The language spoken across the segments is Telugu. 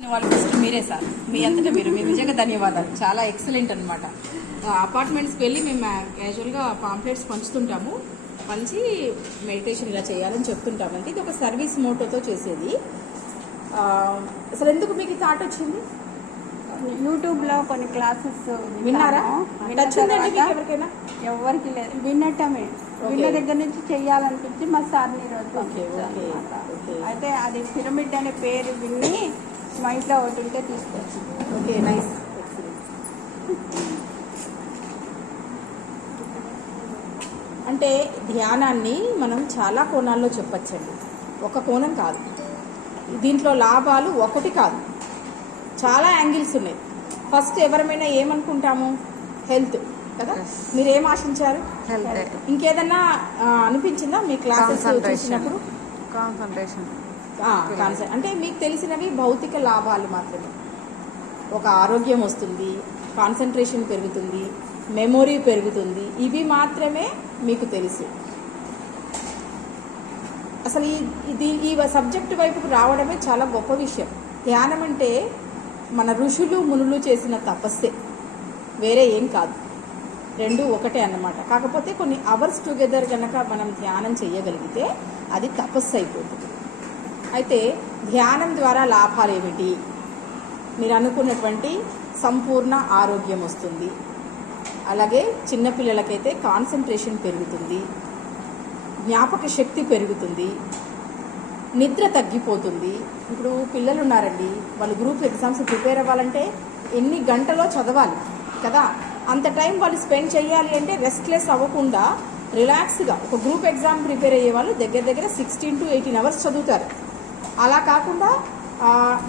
వాళ్ళు ఫస్ట్ మీరే సార్, మీ అంతటా మీరు నిజంగా ధన్యవాదాలు. చాలా ఎక్సలెంట్ అనమాట. అపార్ట్మెంట్స్కి వెళ్ళి మేము క్యాజువల్గా పాంప్లెట్స్ పంచుతుంటాము, పంచి మెడిటేషన్ ఇలా చేయాలని చెప్తుంటాము. అంటే ఇది ఒక సర్వీస్ మోటోతో చేసేది. అసలు ఎందుకు మీకు థాట్ వచ్చింది? యూట్యూబ్లో కొన్ని క్లాసెస్ విన్నారా? ఎవరికైనా? ఎవరికి లేదు, వినటమే. విన్న దగ్గర నుంచి చెయ్యాలనిపించి మా సార్ని ఈరోజు అయితే అది పిరమిడ్ అనే పేరు విని మా ఇంట్లో ఒకటి ఉంటే తీసుకొచ్చి. Okay, nice. అంటే ధ్యానాన్ని మనం చాలా కోణాల్లో చెప్పచ్చండి, ఒక కోణం కాదు. దీంట్లో లాభాలు ఒకటి కాదు, చాలా యాంగిల్స్ ఉన్నాయి. ఫస్ట్ ఎవరమైనా ఏమనుకుంటాము? హెల్త్ కదా. మీరు ఏం ఆశించారు? ఇంకేదన్నా అనిపించిందా మీ క్లాసెస్ చూసినప్పుడు? కాన్సన్ట్రేషన్. అంటే మీకు తెలిసినవి భౌతిక లాభాలు మాత్రమే. ఒక ఆరోగ్యం వస్తుంది, కాన్సన్ట్రేషన్ పెరుగుతుంది, మెమొరీ పెరుగుతుంది, ఇవి మాత్రమే మీకు తెలుసు. అసలు ఈ సబ్జెక్ట్ వైపుకు రావడమే చాలా గొప్ప విషయం. ధ్యానం అంటే మన ఋషులు మునులు చేసిన తపస్సే, వేరే ఏం కాదు. రెండు ఒకటే అన్నమాట. కాకపోతే కొన్ని అవర్స్ టుగెదర్ కనుక మనం ధ్యానం చేయగలిగితే అది తపస్సు అయిపోతుంది. అయితే ధ్యానం ద్వారా లాభాలు ఏమిటి? మీరు అనుకున్నటువంటి సంపూర్ణ ఆరోగ్యం వస్తుంది, అలాగే చిన్నపిల్లలకైతే కాన్సన్ట్రేషన్ పెరుగుతుంది, జ్ఞాపక శక్తి పెరుగుతుంది, నిద్ర తగ్గిపోతుంది. ఇప్పుడు పిల్లలు ఉన్నారండి, వాళ్ళు గ్రూప్ ఎగ్జామ్స్ ప్రిపేర్ అవ్వాలంటే ఎన్ని గంటలో చదవాలి కదా. అంత టైం వాళ్ళు స్పెండ్ చేయాలి అంటే రెస్ట్లెస్ అవ్వకుండా రిలాక్స్గా ఒక గ్రూప్ ఎగ్జామ్ ప్రిపేర్ అయ్యే వాళ్ళు దగ్గర దగ్గర 16 to 18 hours చదువుతారు. అలా కాకుండా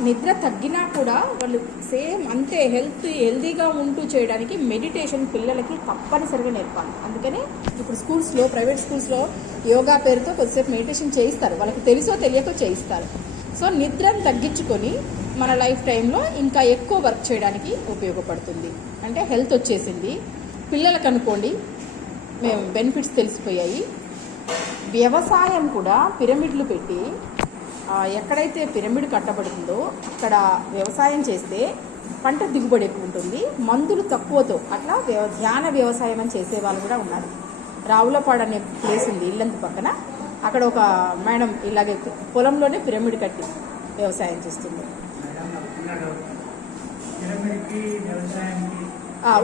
నిద్ర తగ్గినా కూడా వాళ్ళు సేమ్ అంతే హెల్తీగా ఉంటూ చేయడానికి మెడిటేషన్ పిల్లలకి తప్పనిసరిగా నేర్పాలి. అందుకనే ఇప్పుడు స్కూల్స్లో, ప్రైవేట్ స్కూల్స్లో యోగా పేరుతో కొద్దిసేపు మెడిటేషన్ చేయిస్తారు, వాళ్ళకి తెలుసో తెలియకో చేయిస్తారు. సో నిద్రను తగ్గించుకొని మన లైఫ్ టైంలో ఇంకా ఎక్కువ వర్క్ చేయడానికి ఉపయోగపడుతుంది. అంటే హెల్త్ వచ్చేసింది. పిల్లలకు అనుకోండి, మేము బెనిఫిట్స్ తెలిసిపోయాయి. వ్యవసాయం కూడా పిరమిడ్లు పెట్టి ఎక్కడైతే పిరమిడ్ కట్టబడుతుందో అక్కడ వ్యవసాయం చేస్తే పంట దిగుబడి ఎక్కువ ఉంటుంది, మందులు తక్కువతో. అట్లా ధ్యాన వ్యవసాయం అని చేసే వాళ్ళు కూడా ఉన్నారు. రావులపాడు అనే ప్లేస్ ఉంది ఇల్లంత పక్కన, అక్కడ ఒక మేడం ఇలాగే పొలంలోనే పిరమిడ్ కట్టి వ్యవసాయం చేస్తుంది.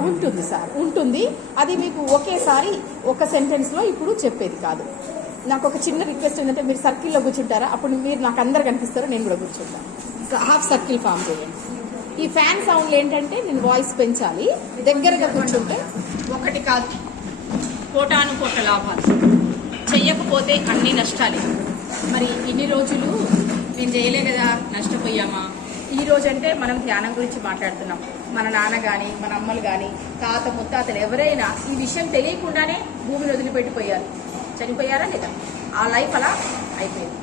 ఉంటుంది సార్, ఉంటుంది. అది మీకు ఒకేసారి ఒక సెంటెన్స్లో ఇప్పుడు చెప్పేది కాదు. నాకు ఒక చిన్న రిక్వెస్ట్ ఏంటంటే, మీరు సర్కిల్లో కూర్చుంటారా? అప్పుడు మీరు నాకు అందరు కనిపిస్తారో, నేను కూడా కూర్చుంటాను. హాఫ్ సర్కిల్ ఫామ్ చేయండి. ఈ ఫ్యాన్ సౌండ్లు ఏంటంటే నేను వాయిస్ పెంచాలి. దగ్గరగా కూర్చుంటే ఒకటి కాదు, కోటాను కోట్ల లాభాలు, చెయ్యకపోతే అన్ని నష్టాలే. మరి ఇన్ని రోజులు నేను చేయలే కదా, నష్టపోయామా? ఈ రోజు అంటే మనం ధ్యానం గురించి మాట్లాడుతున్నాం. మన నాన్న కానీ, మన అమ్మలు కానీ, తాత ముత్తాతలు ఎవరైనా ఈ విషయం తెలియకుండానే భూమిని వదిలిపెట్టిపోయారు, చనిపోయారా లేదా? ఆ లైఫ్ అలా అయిపోయింది.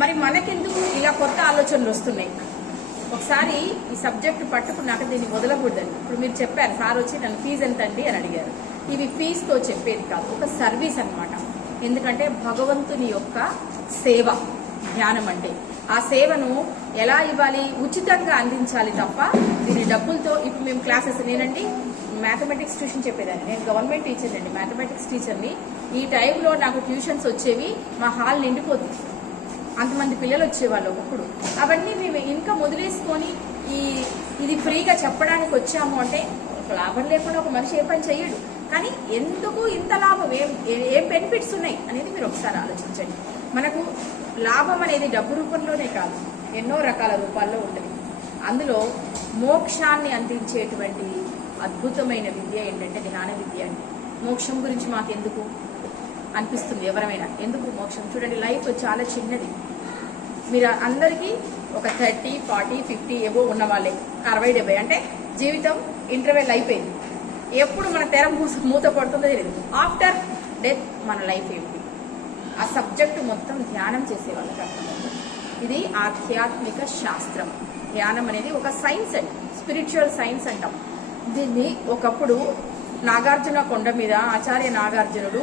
మరి మనకెందుకు ఇలా కొత్త ఆలోచనలు వస్తున్నాయి? ఒకసారి ఈ సబ్జెక్టు పట్టుకున్నాక దీన్ని వదలకూడదని ఇప్పుడు మీరు చెప్పారు. సార్ వచ్చి నన్ను ఫీజు ఎంత అండి అని అడిగారు. ఇవి ఫీజుతో చెప్పేది కాదు, ఒక సర్వీస్ అనమాట. ఎందుకంటే భగవంతుని యొక్క సేవ ధ్యానం అంటే. ఆ సేవను ఎలా ఇవ్వాలి? ఉచితంగా అందించాలి తప్ప దీని డబ్బులతో. ఇప్పుడు మేము క్లాసెస్, నేనండి మ్యాథమెటిక్స్ ట్యూషన్ చెప్పేదాన్ని, నేను గవర్నమెంట్ టీచర్ అండి, మ్యాథమెటిక్స్ టీచర్ని. ఈ టైంలో నాకు ట్యూషన్స్ వచ్చేవి, మా హాల్ నిండిపోతుంది, అంతమంది పిల్లలు వచ్చేవాళ్ళు ఒకప్పుడు. అవన్నీ మేము ఇన్కమ్ వదిలేసుకొని ఇది ఫ్రీగా చెప్పడానికి వచ్చాము అంటే లాభం లేకుండా ఒక మనిషి ఏ పని చెయ్యడు. కానీ ఎందుకు ఇంత లాభం, ఏం బెనిఫిట్స్ ఉన్నాయి అనేది మీరు ఒకసారి ఆలోచించండి. మనకు లాభం అనేది డబ్బు రూపంలోనే కాదు, ఎన్నో రకాల రూపాల్లో ఉంటుంది. అందులో మోక్షాన్ని అందించేటువంటి అద్భుతమైన విద్య ఏంటంటే ధ్యాన విద్య అండి. మోక్షం గురించి మాకెందుకు అనిపిస్తుంది ఎవరైనా? ఎందుకు మోక్షం? చూడండి, లైఫ్ చాలా చిన్నది. మీరు అందరికీ ఒక 30, 40, 50 ఏవో ఉన్న వాళ్ళే, 60, 70 అంటే జీవితం ఇంటర్వెల్ అయిపోయింది. ఎప్పుడు మన తెర మూత పడుతుందో తెలియదు. ఆఫ్టర్ డెత్ మన లైఫ్ ఏమిటి? ఆ సబ్జెక్టు మొత్తం ధ్యానం చేసేవాళ్ళకి అర్థమవుతుంది. ఇది ఆధ్యాత్మిక శాస్త్రం. ధ్యానం అనేది ఒక సైన్స్ అండి, స్పిరిచువల్ సైన్స్ అంటాం దీన్ని. ఒకప్పుడు నాగార్జున కొండ మీద ఆచార్య నాగార్జునుడు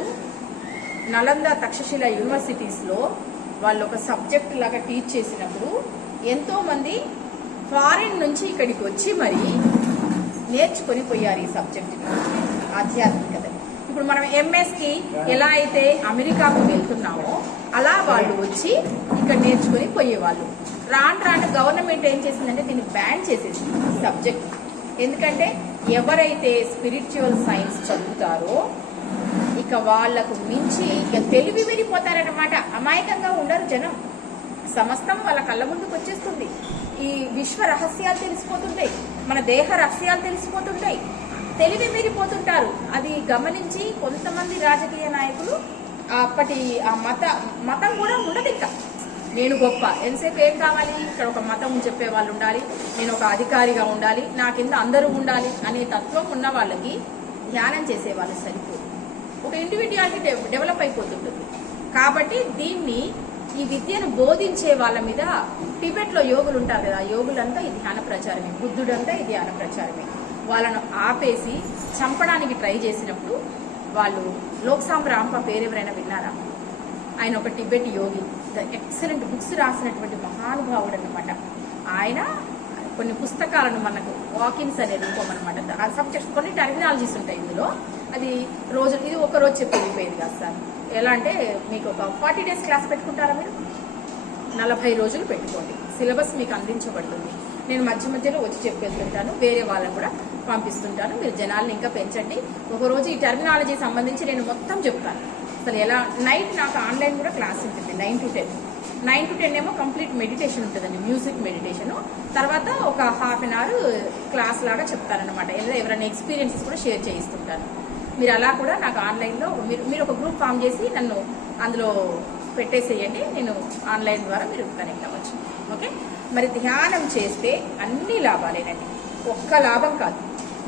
నలంద, తక్షశిల యూనివర్సిటీస్లో వాళ్ళు ఒక సబ్జెక్ట్ లాగా టీచ్ చేసినప్పుడు ఎంతోమంది ఫారిన్ నుంచి ఇక్కడికి వచ్చి మరి నేర్చుకొని పోయారు ఈ సబ్జెక్ట్ ఆధ్యాత్మికత. ఇప్పుడు మనం ఎంఎస్కి ఎలా అయితే అమెరికాకు వెళ్తున్నామో అలా వాళ్ళు వచ్చి ఇక్కడ నేర్చుకుని పోయేవాళ్ళు. రాను రాను గవర్నమెంట్ ఏం చేసిందంటే దీన్ని బ్యాన్ చేసేసింది ఈ సబ్జెక్ట్. ఎందుకంటే ఎవరైతే స్పిరిచువల్ సైన్స్ చదువుతారో ఇక వాళ్లకు మించి ఇక తెలివి విడిపోతారనమాట. అమాయకంగా ఉండరు జనం. సమస్తం వాళ్ళ కళ్ళ ముందుకు వచ్చేస్తుంది. ఈ విశ్వ రహస్యాలు తెలిసిపోతుంటాయి, మన దేహ రహస్యాలు తెలిసిపోతుంటాయి, తెలివి మీరిపోతుంటారు. అది గమనించి కొంతమంది రాజకీయ నాయకులు అప్పటి ఆ మతం కూడా ఉండదు. ఇంకా నేను గొప్ప, ఎంతసేపు ఏం కావాలి, ఇక్కడ ఒక మతం చెప్పే వాళ్ళు ఉండాలి, నేను ఒక అధికారిగా ఉండాలి, నా కింద అందరూ ఉండాలి అనే తత్వం ఉన్న వాళ్ళకి ధ్యానం చేసే వాళ్ళు సరిపోదు. ఒక ఇండివిజువాలిటీ డెవలప్ అయిపోతుంటుంది. కాబట్టి దీన్ని ఈ విద్యను బోధించే వాళ్ళ మీద టిబెట్లో యోగులు ఉంటారు కదా, యోగులంతా ఈ ధ్యాన ప్రచారమే, బుద్ధుడంతా ఈ ధ్యాన ప్రచారమే. వాళ్ళను ఆపేసి చంపడానికి ట్రై చేసినప్పుడు వాళ్ళు లోక్సాంబ్ రాంప పేరు ఎవరైనా విన్నారా? ఆయన ఒక టిబెట్ యోగి, ఎక్సలెంట్ బుక్స్ రాసినటువంటి మహానుభావుడు అన్నమాట. ఆయన కొన్ని పుస్తకాలను మనకు వాకిన్స్ అనే రూపం అనమాట. ఆ సబ్జెక్ట్స్ కొన్ని టెర్మినాలజీస్ ఉంటాయి ఇందులో. అది రోజు ఇది ఒక రోజు చెప్పి వెళ్ళిపోయేది కాదు సార్. ఎలా అంటే మీకు ఒక 40 days క్లాస్ పెట్టుకుంటారా మీరు? 40 రోజులు పెట్టుకోండి. సిలబస్ మీకు అందించబడుతుంది. నేను మధ్య మధ్యలో వచ్చి చెప్పేస్తుంటాను, వేరే వాళ్ళని కూడా పంపిస్తుంటాను. మీరు జనాల్ని ఇంకా పెంచండి. ఒకరోజు ఈ టెర్మినాలజీ సంబంధించి నేను మొత్తం చెప్తాను. అసలు ఎలా నైట్ నాకు ఆన్లైన్ కూడా క్లాస్ ఉంటుంది 9 to 10. 9 to 10 ఏమో కంప్లీట్ మెడిటేషన్ ఉంటుందండి, మ్యూజిక్ మెడిటేషన్. తర్వాత ఒక ½ an hour క్లాస్ లాగా చెప్తారనమాట. ఎవరైనా ఎక్స్పీరియన్సెస్ కూడా షేర్ చేయిస్తుంటాను. మీరు అలా కూడా నాకు ఆన్లైన్లో మీరు ఒక గ్రూప్ ఫామ్ చేసి నన్ను అందులో పెట్టేసేయండి. నేను ఆన్లైన్ ద్వారా మీరు కనెక్ట్ అవ్వచ్చు. ఓకే, మరి ధ్యానం చేస్తే అన్ని లాభాలేనండి, ఒక్క లాభం కాదు.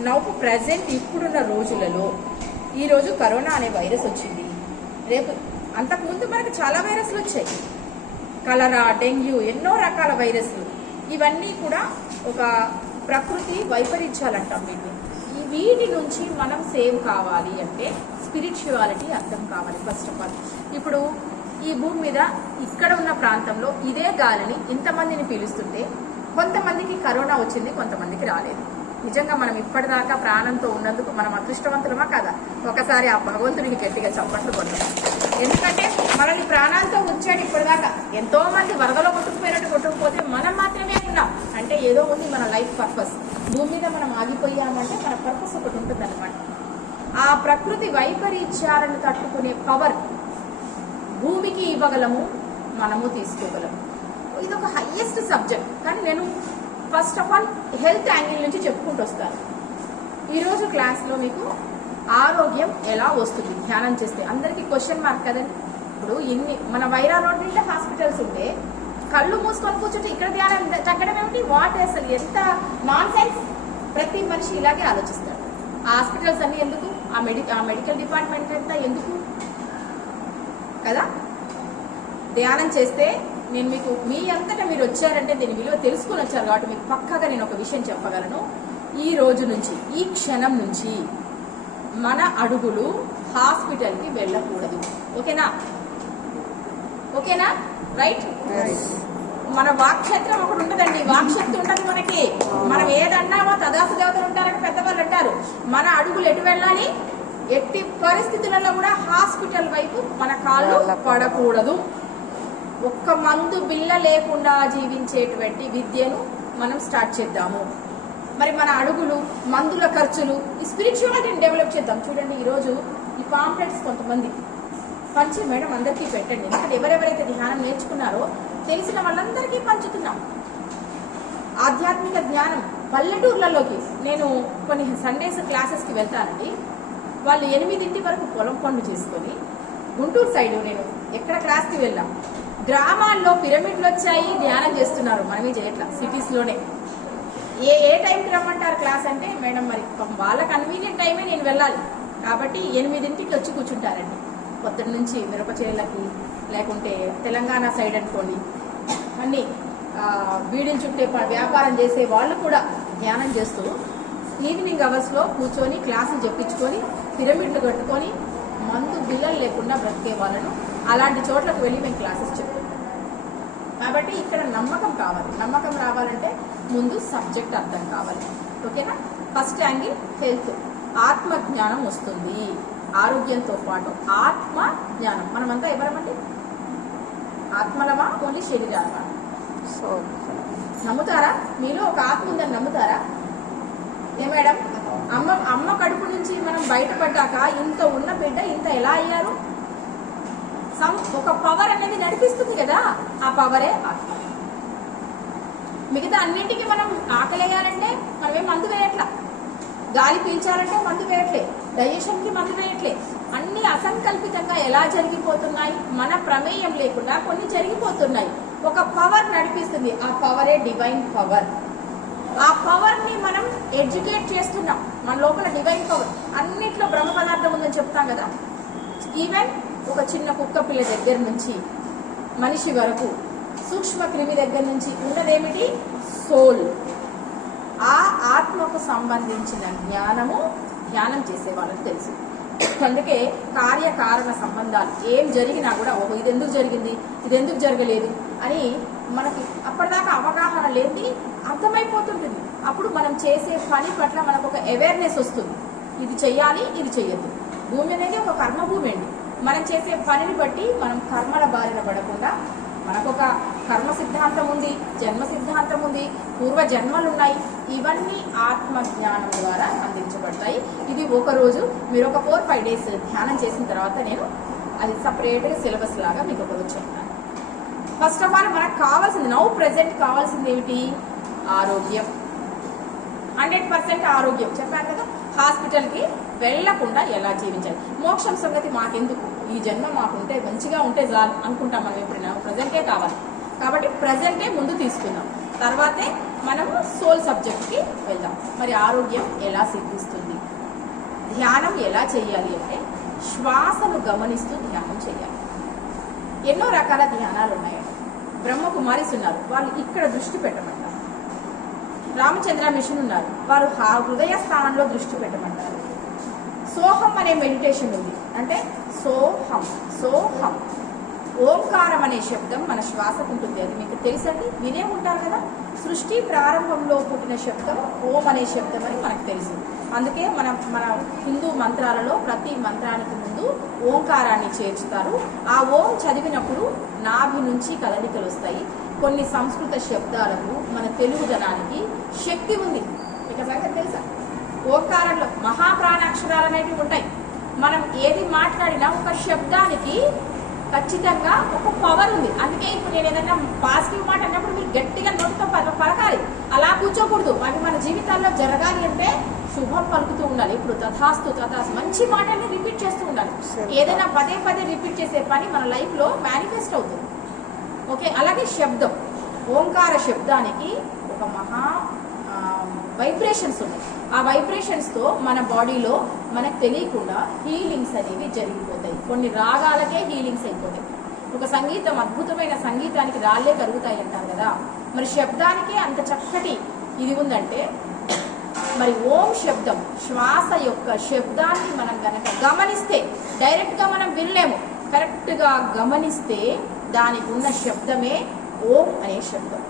నవ్వు ప్రజెంట్ ఇప్పుడున్న రోజులలో ఈరోజు కరోనా అనే వైరస్ వచ్చింది. రేపు అంతకుముందు మనకు చాలా వైరస్లు వచ్చాయి, కలరా, డెంగ్యూ, ఎన్నో రకాల వైరస్లు. ఇవన్నీ కూడా ఒక ప్రకృతి వైపరీత్యాలంటాం వీటిని. వీటి నుంచి మనం సేవ్ కావాలి అంటే స్పిరిచువాలిటీ అర్థం కావాలి ఫస్ట్ ఆఫ్ ఆల్. ఇప్పుడు ఈ భూమి మీద ఇక్కడ ఉన్న ప్రాంతంలో ఇదే గాలిని ఇంతమందిని పీలుస్తుంటే కొంతమందికి కరోనా వచ్చింది, కొంతమందికి రాలేదు. నిజంగా మనం ఇప్పటిదాకా ప్రాణంతో ఉన్నందుకు మనం అదృష్టవంతులమా కదా? ఒకసారి ఆ భగవంతుడికి గట్టిగా చప్పట్లు కొడతాం. ఎందుకంటే మనల్ని ప్రాణాలతో ఉంచాడు ఇప్పటిదాకా. ఎంతో మంది వరదలో కొట్టుకుపోయినట్టు కొట్టుకుపోతే మనం మాత్రమే ఉన్నాం అంటే ఏదో ఉంది మన లైఫ్ పర్పస్. భూమి మీద మనం ఆగిపోయామంటే మన పర్పస్ ఒకటి ఉంటుంది అనమాట. ఆ ప్రకృతి వైపరీత్యాలను తట్టుకునే పవర్ భూమికి ఇవ్వగలము, మనము తీసుకోగలము. ఇది ఒక హైయెస్ట్ సబ్జెక్ట్. కానీ నేను first of all health angle నుంచి చెప్పుకుంటూ వస్తాను. ఈరోజు క్లాస్లో మీకు ఆరోగ్యం ఎలా వస్తుంది ధ్యానం చేస్తే? అందరికీ క్వశ్చన్ మార్క్ కదండి. ఇప్పుడు మన వైరా రోడ్ నిండా హాస్పిటల్స్ ఉంటే కళ్ళు మూసుకొని కూర్చుంటే ఇక్కడ ధ్యానం తగ్గడం ఏమిటి? వాట్ అసలు ఎంత నాన్ సెన్స్! ప్రతి మనిషి ఇలాగే ఆలోచిస్తాడు. ఆ హాస్పిటల్స్ అన్ని ఎందుకు? ఆ మెడికల్ డిపార్ట్మెంట్ అంతా ఎందుకు కదా? ధ్యానం చేస్తే నేను మీకు మీ అంతటా మీరు వచ్చారంటే దీని విలువ తెలుసుకుని వచ్చారు కాబట్టి మీకు పక్కాగా నేను ఒక విషయం చెప్పగలను. ఈ రోజు నుంచి, ఈ క్షణం నుంచి మన అడుగులు హాస్పిటల్కి వెళ్ళకూడదు. ఓకేనా? ఓకేనా? రైట్? మన వాక్క్షేత్రం ఒకటి ఉంటుందండి, వాక్శక్తి ఉంటుంది మనకి. మనం ఏదన్నామో తదాసు దేవతలు ఉంటారని పెద్దవాళ్ళు అంటారు. మన అడుగులు ఎటు వెళ్ళాలి? ఎట్టి పరిస్థితులలో కూడా హాస్పిటల్ వైపు మన కాళ్ళు పడకూడదు. ఒక్క మందు బిల్ల లేకుండా జీవించేటువంటి విద్యను మనం స్టార్ట్ చేద్దాము. మరి మన అడుగులు, మందుల ఖర్చులు, ఈ స్పిరిచువాలిటీని డెవలప్ చేద్దాం. చూడండి ఈరోజు ఈ పాంప్లెట్స్ కొంతమంది పంచి మేడం అందరికీ పెట్టండి. ఎందుకంటే ఎవరెవరైతే ధ్యానం నేర్చుకున్నారో తెలిసిన వాళ్ళందరికీ పంచుతున్నాం. ఆధ్యాత్మిక జ్ఞానం పల్లెటూర్లలోకి నేను కొన్ని సండేస్ క్లాసెస్కి వెళ్తానండి. వాళ్ళు 8 వరకు పొలం పనులు చేసుకొని గుంటూరు సైడ్ నేను ఎక్కడ క్లాస్కి వెళ్ళాం, గ్రామాల్లో పిరమిడ్లు వచ్చాయి, ధ్యానం చేస్తున్నారు. మనమే చేయట్లా, సిటీస్లోనే. ఏ టైంకి రమ్మంటారు క్లాస్ అంటే, మేడం మరి వాళ్ళ కన్వీనియంట్ టైమే నేను వెళ్ళాలి కాబట్టి 8 వచ్చి కూర్చుంటారండి. పొద్దున్న నుంచి మిరపచేలకి, లేకుంటే తెలంగాణ సైడ్ అనుకోండి, అన్నీ బీడీలు చుట్టే వ్యాపారం చేసే వాళ్ళు కూడా ధ్యానం చేస్తూ ఈవినింగ్ అవర్స్లో కూర్చొని క్లాసులు చెప్పించుకొని పిరమిడ్లు కట్టుకొని మందు బిల్లలు లేకుండా బ్రతికే వాళ్ళను అలాంటి చోట్లకు వెళ్ళి మేము క్లాసెస్ చెప్తాం. కాబట్టి ఇక్కడ నమ్మకం కావాలి. నమ్మకం రావాలంటే ముందు సబ్జెక్ట్ అర్థం కావాలి. ఓకేనా? ఫస్ట్ యాంగిల్ హెల్త్, ఆత్మ జ్ఞానం వస్తుంది. ఆరోగ్యంతో పాటు ఆత్మ జ్ఞానం. మనమంతా ఎవరమండి? ఆత్మలమా ఓన్లీ శరీరాలమా? నమ్ముతారా? మీలో ఒక ఆత్మ ఉందని నమ్ముతారా? ఏ మేడం? అమ్మ కడుపు నుంచి మనం బయటపడ్డాక ఇంత ఉన్న బిడ్డ ఇంత ఎలా అయ్యారు? ఒక పవర్ అనేది నడిపిస్తుంది కదా, ఆ పవరే ఆత్మ. మిగతా అన్నింటికి మనం ఆకలేయాలంటే మనమేం మందు వేయట్లా, గాలి పీల్చాలంటే మందు వేయట్లే, డైజెషన్కి మందు వేయట్లే. అన్ని అసంకల్పితంగా ఎలా జరిగిపోతున్నాయి? మన ప్రమేయం లేకుండా కొన్ని జరిగిపోతున్నాయి. ఒక పవర్ నడిపిస్తుంది, ఆ పవరే డివైన్ పవర్. ఆ పవర్ని మనం ఎడ్యుకేట్ చేస్తున్నాం. మన లోపల డివైన్ పవర్ అన్నిట్లో బ్రహ్మ పదార్థం ఉందని చెప్తాం కదా. ఈవెన్ ఒక చిన్న కుక్క పిల్ల దగ్గర నుంచి మనిషి వరకు, సూక్ష్మ క్రిమి దగ్గర నుంచి ఉన్నదేమిటి? సోల్. ఆ ఆత్మకు సంబంధించిన జ్ఞానము ధ్యానం చేసే వాళ్ళకి తెలుసు. అందుకే కార్యకారణ సంబంధాలు ఏం జరిగినా కూడా ఓహో ఇది ఎందుకు జరిగింది, ఇది ఎందుకు జరగలేదు అని మనకి అప్పటిదాకా అవగాహన లేని అర్థమైపోతుంటుంది. అప్పుడు మనం చేసే పని పట్ల మనకు ఒక అవేర్నెస్ వస్తుంది. ఇది చెయ్యాలి, ఇది చెయ్యద్దు. భూమి అనేది ఒక కర్మభూమి అండి. మనం చేసే పనిని బట్టి మనం కర్మల బారిన పడకుండా, మనకొక కర్మ సిద్ధాంతం ఉంది, జన్మ సిద్ధాంతం ఉంది, పూర్వ జన్మలు ఉన్నాయి. ఇవన్నీ ఆత్మ జ్ఞానం ద్వారా అందించబడతాయి. ఇది ఒకరోజు మీరు ఒక 4-5 days ధ్యానం చేసిన తర్వాత నేను అది సపరేట్గా సిలబస్ లాగా మీకు ఒకరోజు చెప్తాను. ఫస్ట్ ఆఫ్ ఆల్ మనకు కావాల్సింది నౌ ప్రెజెంట్ కావాల్సింది ఏమిటి? ఆరోగ్యం. 100% ఆరోగ్యం. చెప్పాను కదా, హాస్పిటల్కి వెళ్లకుండా ఎలా జీవించాలి. మోక్షం సంగతి మాకెందుకు, ఈ జన్మ మాకుంటే మంచిగా ఉంటే చాలు అనుకుంటాం మనం. ఎప్పుడైనా ప్రజెంటే కావాలి కాబట్టి ప్రజెంటే ముందు తీసుకుందాం, తర్వాతే మనము సోల్ సబ్జెక్ట్కి వెళ్దాం. మరి ఆరోగ్యం ఎలా సిద్ధిస్తుంది? ధ్యానం ఎలా చేయాలి అంటే శ్వాసను గమనిస్తూ ధ్యానం చేయాలి. ఎన్నో రకాల ధ్యానాలు ఉన్నాయండి. బ్రహ్మకుమారిస్ ఉన్నారు, వాళ్ళు ఇక్కడ దృష్టి పెట్టమంటారు. రామచంద్ర మిషన్ ఉన్నారు, వారు హృదయ స్థానంలో దృష్టి పెట్టమంటారు. సోహం అనే మెడిటేషన్ ఉంది. అంటే సోహం సోహం ఓంకారం అనే శబ్దం మన శ్వాసకు ఉంటుంది. అది మీకు తెలుసండి, వినే ఉంటారు కదా. సృష్టి ప్రారంభంలో పుట్టిన శబ్దం ఓం అనే శబ్దం అని మనకు తెలుసు. అందుకే మన హిందూ మంత్రాలలో ప్రతి మంత్రానికి ముందు ఓంకారాన్ని చేర్చుతారు. ఆ ఓం చదివినప్పుడు నాభి నుంచి కదలికలు వస్తాయి. కొన్ని సంస్కృత శబ్దాలకు మన తెలుగుదనానికి శక్తి ఉంది. మీకు సంగతి తెలుసా? ఓంకారంలో మహాప్రాణాక్షరాలు అనేవి ఉంటాయి. మనం ఏది మాట్లాడినా ఒక శబ్దానికి ఖచ్చితంగా ఒక పవర్ ఉంది. అందుకే ఇప్పుడు నేను ఏదైనా పాజిటివ్ మాట అన్నప్పుడు మీరు గట్టిగా నోటితో పలకాలి, అలా కూర్చోకూడదు. అవి మన జీవితాల్లో జరగాలి అంటే శుభం పలుకుతూ ఉండాలి. ఇప్పుడు తథాస్తు తథాస్తు మంచి మాటల్ని రిపీట్ చేస్తూ ఉండాలి. ఏదైనా పదే పదే రిపీట్ చేసే పని మన లైఫ్లో మేనిఫెస్ట్ అవుతుంది. ఓకే, అలాగే శబ్దం, ఓంకార శబ్దానికి ఒక మహా వైబ్రేషన్స్ ఉన్నాయి. ఆ వైబ్రేషన్స్తో మన బాడీలో మనకు తెలియకుండా హీలింగ్స్ అనేవి జరిగిపోతాయి. కొన్ని రాగాలకే హీలింగ్స్ అయిపోతాయి. ఒక సంగీతం, అద్భుతమైన సంగీతానికి రాళ్ళే కరుగుతాయి అంటారు కదా. మరి శబ్దానికే అంత చక్కటి ఇది ఉందంటే మరి ఓం శబ్దం, శ్వాస యొక్క శబ్దాన్ని మనం కనుక గమనిస్తే, డైరెక్ట్గా మనం వినలేము, కరెక్ట్గా గమనిస్తే దానికి ఉన్న శబ్దమే ఓం అనే శబ్దం.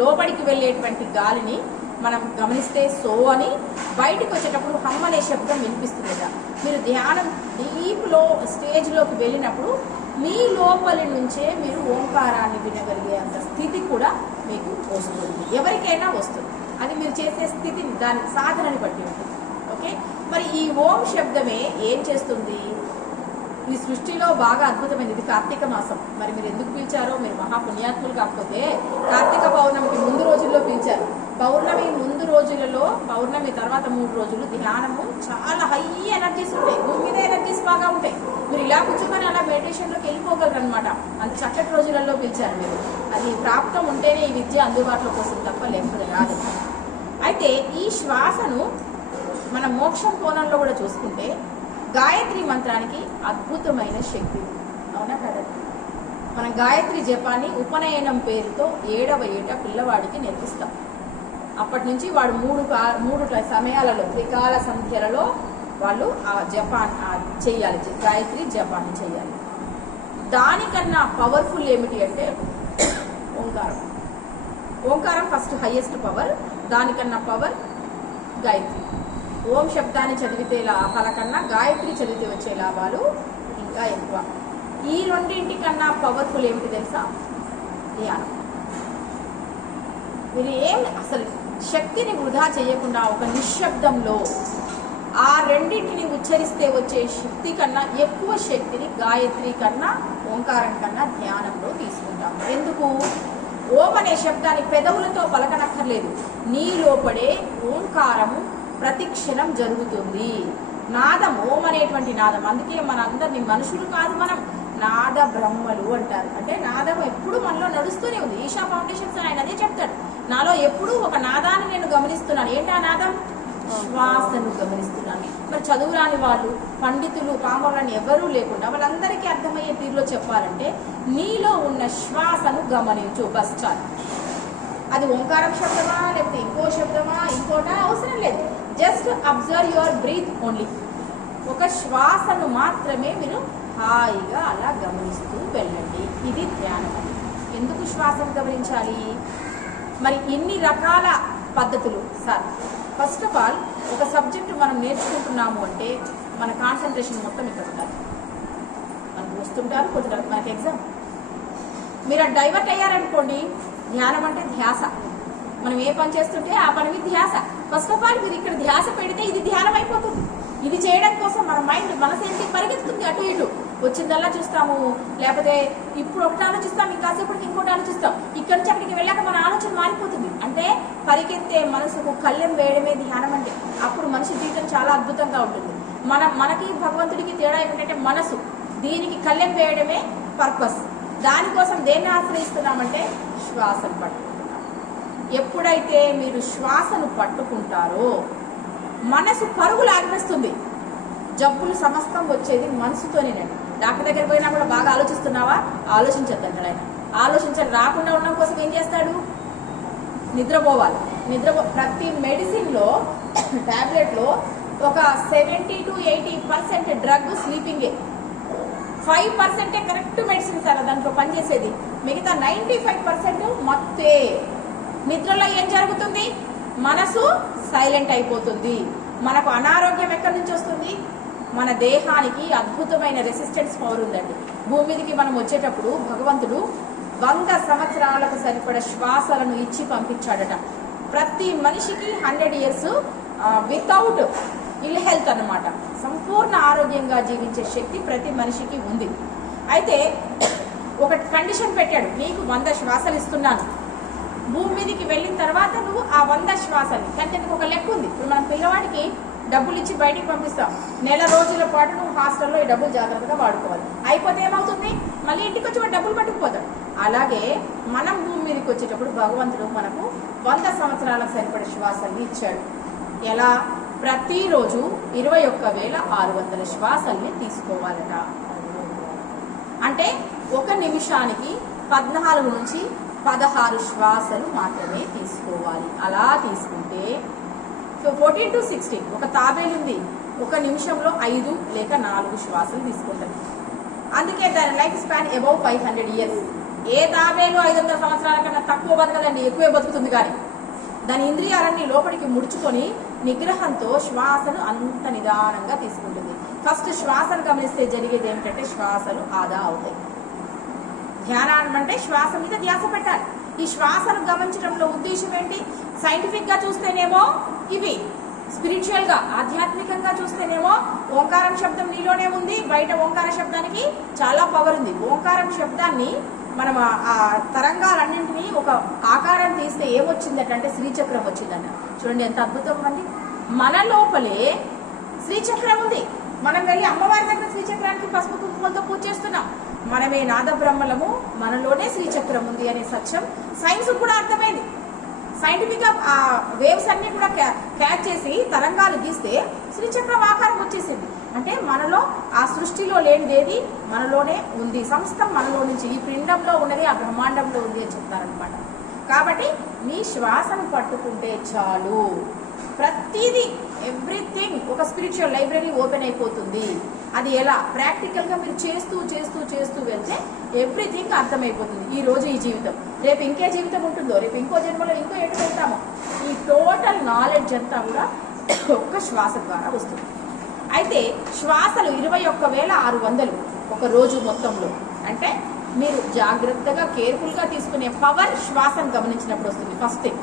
లోపలికి వెళ్ళేటువంటి గాలిని మనం గమనిస్తే సో అని, బయటికి వచ్చేటప్పుడు హమ్ అనే శబ్దం వినిపిస్తుంది కదా. మీరు ధ్యానం డీప్లో స్టేజ్లోకి వెళ్ళినప్పుడు మీ లోపలి నుంచే మీరు ఓంకారాన్ని వినగలిగే అంత స్థితి కూడా మీకు వస్తుంది. ఎవరికైనా వస్తుంది. అది మీరు చేసే స్థితిని, దాని సాధనని బట్టి ఉంటుంది. ఓకే, మరి ఈ ఓం శబ్దమే ఏం చేస్తుంది? ఈ సృష్టిలో బాగా అద్భుతమైనది. ఇది కార్తీక మాసం. మరి మీరు ఎందుకు పిలిచారో, మీరు మహాపుణ్యాత్ములు కాకపోతే కార్తీక పౌర్ణమికి ముందు రోజుల్లో పిలిచారు. పౌర్ణమి ముందు రోజులలో, పౌర్ణమి తర్వాత 3 రోజులు ధ్యానము చాలా హై ఎనర్జీస్ ఉంటాయి. భూమి మీద ఎనర్జీస్ బాగా ఉంటాయి. మీరు ఇలా కూర్చుకొని అలా మెడిటేషన్లోకి వెళ్ళిపోగలరు అనమాట. అంత చక్కటి రోజులలో పిలిచారు మీరు. అది ప్రాప్తం ఉంటేనే ఈ విద్య అందుబాటులోకి వస్తుంది తప్ప లేకపోతే రాదు. అయితే ఈ శ్వాసను మన మోక్షం కోణంలో కూడా చూసుకుంటే గాయత్రి మంత్రానికి అద్భుతమైన శక్తి. అవునా కదా? మన గాయత్రి జపాన్ని ఉపనయనం పేరుతో 7వ ఏట పిల్లవాడికి నేర్పిస్తాం. అప్పటి నుంచి వాడు మూడు సమయాలలో, త్రికాల సంధ్యలలో వాళ్ళు ఆ జపాన్ చేయాలి, గాయత్రి జపాన్ని చేయాలి. దానికన్నా పవర్ఫుల్ ఏమిటి అంటే ఓంకారం. ఓంకారం ఫస్ట్ హైయెస్ట్ పవర్, దానికన్నా పవర్ గాయత్రి. ఓం శబ్దాన్ని చదివితే లాభాల కన్నా గాయత్రి చదివితే వచ్చే లాభాలు ఇంకా ఎక్కువ. ఈ రెండింటికన్నా పవర్ఫుల్ ఏమిటి తెలుసా? ధ్యానం. మీరు అసలు శక్తిని వృధా చేయకుండా ఒక నిశ్శబ్దంలో ఆ రెండింటిని ఉచ్చరిస్తే వచ్చే శక్తి కన్నా ఎక్కువ శక్తిని గాయత్రి కన్నా ఓంకారం కన్నా ధ్యానంలో తీసుకుంటాం. ఎందుకు? ఓం అనే శబ్దాన్ని పెదవులతో పలకనక్కర్లేదు, నీ లోపడే ఓంకారము ప్రతి క్షణం జరుగుతుంది. నాదం, ఓం అనేటువంటి నాదం. అందుకే మనందరినీ మనుషులు కాదు, మనం నాద బ్రహ్మలు అంటారు. అంటే నాదం ఎప్పుడు మనలో నడుస్తూనే ఉంది. ఈషా ఫౌండేషన్స్ ఆయన అదే చెప్తాడు, నాలో ఎప్పుడు ఒక నాదాన్ని నేను గమనిస్తున్నాను. ఏంటి ఆ నాదం? శ్వాసను గమనిస్తున్నాను. మరి చదువురాని వాళ్ళు, పండితులు, పామరులని ఎవరూ లేకుండా వాళ్ళందరికీ అర్థమయ్యే తీరులో చెప్పాలంటే నీలో ఉన్న శ్వాసను గమనించు, బస్ చాలు. అది ఓంకారం శబ్దమా లేకపోతే ఇంకో శబ్దమా ఇంకోటా అవసరం లేదు. Just observe your breath only. ఒక శ్వాసను మాత్రమే మీరు హాయిగా అలా గమనిస్తూ వెళ్ళండి. ఇది ధ్యానం. ఎందుకు శ్వాసను గమనించాలి? మరి ఇన్ని రకాల పద్ధతులు సార్. ఫస్ట్ ఆఫ్ ఆల్ ఒక సబ్జెక్టు మనం నేర్చుకుంటున్నాము అంటే మన కాన్సన్ట్రేషన్ మొత్తం ఇక్కడ ఉండాలి. మనకు వస్తుంటారు కొద్దిగా, మనకి ఎగ్జామ్, మీరు డైవర్ట్ అయ్యారనుకోండి. ధ్యానం అంటే ధ్యాస. మనం ఏ పని చేస్తుంటే ఆ పని మీద ధ్యాస. ఫస్ట్ ఆఫ్ ఆల్ మీరు ఇక్కడ ధ్యాస పెడితే ఇది ధ్యానం అయిపోతుంది. ఇది చేయడం కోసం మన మైండ్, మనసు ఏంటి పరిగెత్తుతుంది అటు ఇటు. వచ్చిందల్లా చూస్తాము, లేకపోతే ఇప్పుడు ఒకటి ఆలోచిస్తాం, ఇంకాసేపటికి ఇంకోటి ఆలోచిస్తాం. ఇక్కడి నుంచి అక్కడికి వెళ్ళాక మన ఆలోచన మారిపోతుంది. అంటే పరిగెత్తే మనసుకు కళ్ళెం వేయడమే ధ్యానం అంటే. అప్పుడు మనిషి జీవితం చాలా అద్భుతంగా ఉంటుంది. మనకి భగవంతుడికి తేడా ఏంటంటే మనసు, దీనికి కళ్ళెం వేయడమే పర్పస్. దానికోసం దేన్ని ఆశ్రయిస్తున్నామంటే శ్వాసను పట్టుకుంటున్నాం. ఎప్పుడైతే మీరు శ్వాసను పట్టుకుంటారో మనసు పరుగులు ఆగిపిస్తుంది. జబ్బులు సమస్తం వచ్చేది మనసుతోనేనండి. డాక్టర్ దగ్గర పోయినా కూడా బాగా ఆలోచిస్తున్నావా, ఆలోచించద్దంటాడు ఆయన. ఆలోచించడం రాకుండా ఉండడం కోసం ఏం చేస్తాడు? నిద్రపోవాలి. ప్రతి మెడిసిన్లో టాబ్లెట్లో ఒక 70 to 80% డ్రగ్ స్లీపింగే, 5% కరెక్ట్ మెడిసిన్ సార్ దాంట్లో పనిచేసేది. మిగతా 95% మత్తే. నిద్రలో ఏం జరుగుతుంది? మనసు సైలెంట్ అయిపోతుంది. మనకు అనారోగ్యం ఎక్కడి నుంచి వస్తుంది? మన దేహానికి అద్భుతమైన రెసిస్టెన్స్ పవర్ ఉందండి. భూమి మీదకి మనం వచ్చేటప్పుడు భగవంతుడు 100 సంవత్సరాలకు సరిపడ శ్వాసలను ఇచ్చి పంపించాడట. ప్రతి మనిషికి 100 years వితౌట్ ఇల్ హెల్త్ అన్నమాట, సంపూర్ణ ఆరోగ్యంగా జీవించే శక్తి ప్రతి మనిషికి ఉంది. అయితే ఒక కండిషన్ పెట్టాడు, నీకు 100 శ్వాసలు ఇస్తున్నాను. భూమి మీదకి వెళ్ళిన తర్వాత నువ్వు ఆ 100 శ్వాసని, కానీ ఒక లెక్క ఉంది. ఇప్పుడు మనం పిల్లవాడికి డబ్బులు ఇచ్చి బయటికి పంపిస్తాం. నెల రోజుల పాటు నువ్వు హాస్టల్లో ఈ డబ్బులు జాగ్రత్తగా వాడుకోవాలి. అయిపోతే ఏమవుతుంది? మళ్ళీ ఇంటికి వచ్చి వాడు డబ్బులు పట్టుకుపోతాడు. అలాగే మనం భూమి మీదకి వచ్చేటప్పుడు భగవంతుడు మనకు 100 సంవత్సరాలకు సరిపడే శ్వాసల్ని ఇచ్చాడు. ఎలా? ప్రతిరోజు 21,600 శ్వాసల్ని తీసుకోవాలట. అంటే ఒక నిమిషానికి 14 నుంచి 16 శ్వాసలు మాత్రమే తీసుకోవాలి. అలా తీసుకుంటే 14 to 16 ఒక తాబేలు ఉంది, ఒక నిమిషంలో 5 లేక 4 శ్వాసలు తీసుకుంటుంది. అందుకే దాని లైఫ్ స్పాన్ అబౌవ్ 500 years. ఏ తాబేలు 500 సంవత్సరాల కన్నా తక్కువ బతకదండి, ఎక్కువే బతుకుతుంది. కానీ దాని ఇంద్రియాలన్నీ లోపలికి ముడుచుకొని నిగ్రహంతో శ్వాసను అంత నిదానంగా తీసుకుంటుంది. ఫస్ట్ శ్వాసను గమనిస్తే జరిగేది ఏమిటంటే శ్వాసలు ఆదా అవుతాయి. ధ్యానం అంటే శ్వాస మీద ధ్యాస పెట్టాలి. ఈ శ్వాసను గమనించడంలో ఉద్దేశం ఏంటి? సైంటిఫిక్ గా చూస్తేనేమో ఇవి, స్పిరిచువల్ గా ఆధ్యాత్మికంగా చూస్తేనేమో ఓంకారం శబ్దం నీలోనే ఉంది. బయట ఓంకార శబ్దానికి చాలా పవర్ ఉంది. ఓంకారం శబ్దాన్ని మనం ఆ తరంగాలన్నింటినీ ఒక ఆకారం తీస్తే ఏమొచ్చిందట? శ్రీచక్రం వచ్చిందట. చూడండి ఎంత అద్భుతం అండి. మన లోపలే శ్రీచక్రం ఉంది. మనం వెళ్ళి అమ్మవారి దగ్గర శ్రీచక్రానికి పసుపు కుంకుమలతో పూజ చేస్తున్నాం. మనమే నాద బ్రహ్మలము, మనలోనే శ్రీచక్రం ఉంది అనే సత్యం సైన్స్ కూడా అర్థమైంది. సైంటిఫిక్ గా ఆ వేవ్స్ అన్ని కూడా క్యాచ్ చేసి తరంగాలు గీస్తే శ్రీచక్రం ఆకారం వచ్చేసింది. అంటే మనలో ఆ సృష్టిలో లేనిదేది మనలోనే ఉంది. సమస్తం మనలో నుంచి, ఈ పిండంలో ఉన్నది ఆ బ్రహ్మాండంలో ఉంది అని చెప్తారనమాట. కాబట్టి మీ శ్వాసను పట్టుకుంటే చాలు, ప్రతిదీ ఎవ్రీథింగ్ ఒక స్పిరిచువల్ లైబ్రరీ ఓపెన్ అయిపోతుంది. అది ఎలా ప్రాక్టికల్గా మీరు చేస్తూ చేస్తూ చేస్తూ వెళ్తే ఎవ్రీథింగ్ అర్థమైపోతుంది. ఈ రోజు ఈ జీవితం, రేపు ఇంకే జీవితం ఉంటుందో, రేపు ఇంకో జన్మలో ఇంకో ఎటు వెళ్తామో, ఈ టోటల్ నాలెడ్జ్ అంతా కూడా ఒక్క శ్వాస ద్వారా వస్తుంది. అయితే శ్వాసలు 21,600 ఒక రోజు మొత్తంలో. అంటే మీరు జాగ్రత్తగా కేర్ఫుల్గా తీసుకునే పవర్ శ్వాసను గమనించినప్పుడు వస్తుంది ఫస్ట్ థింగ్.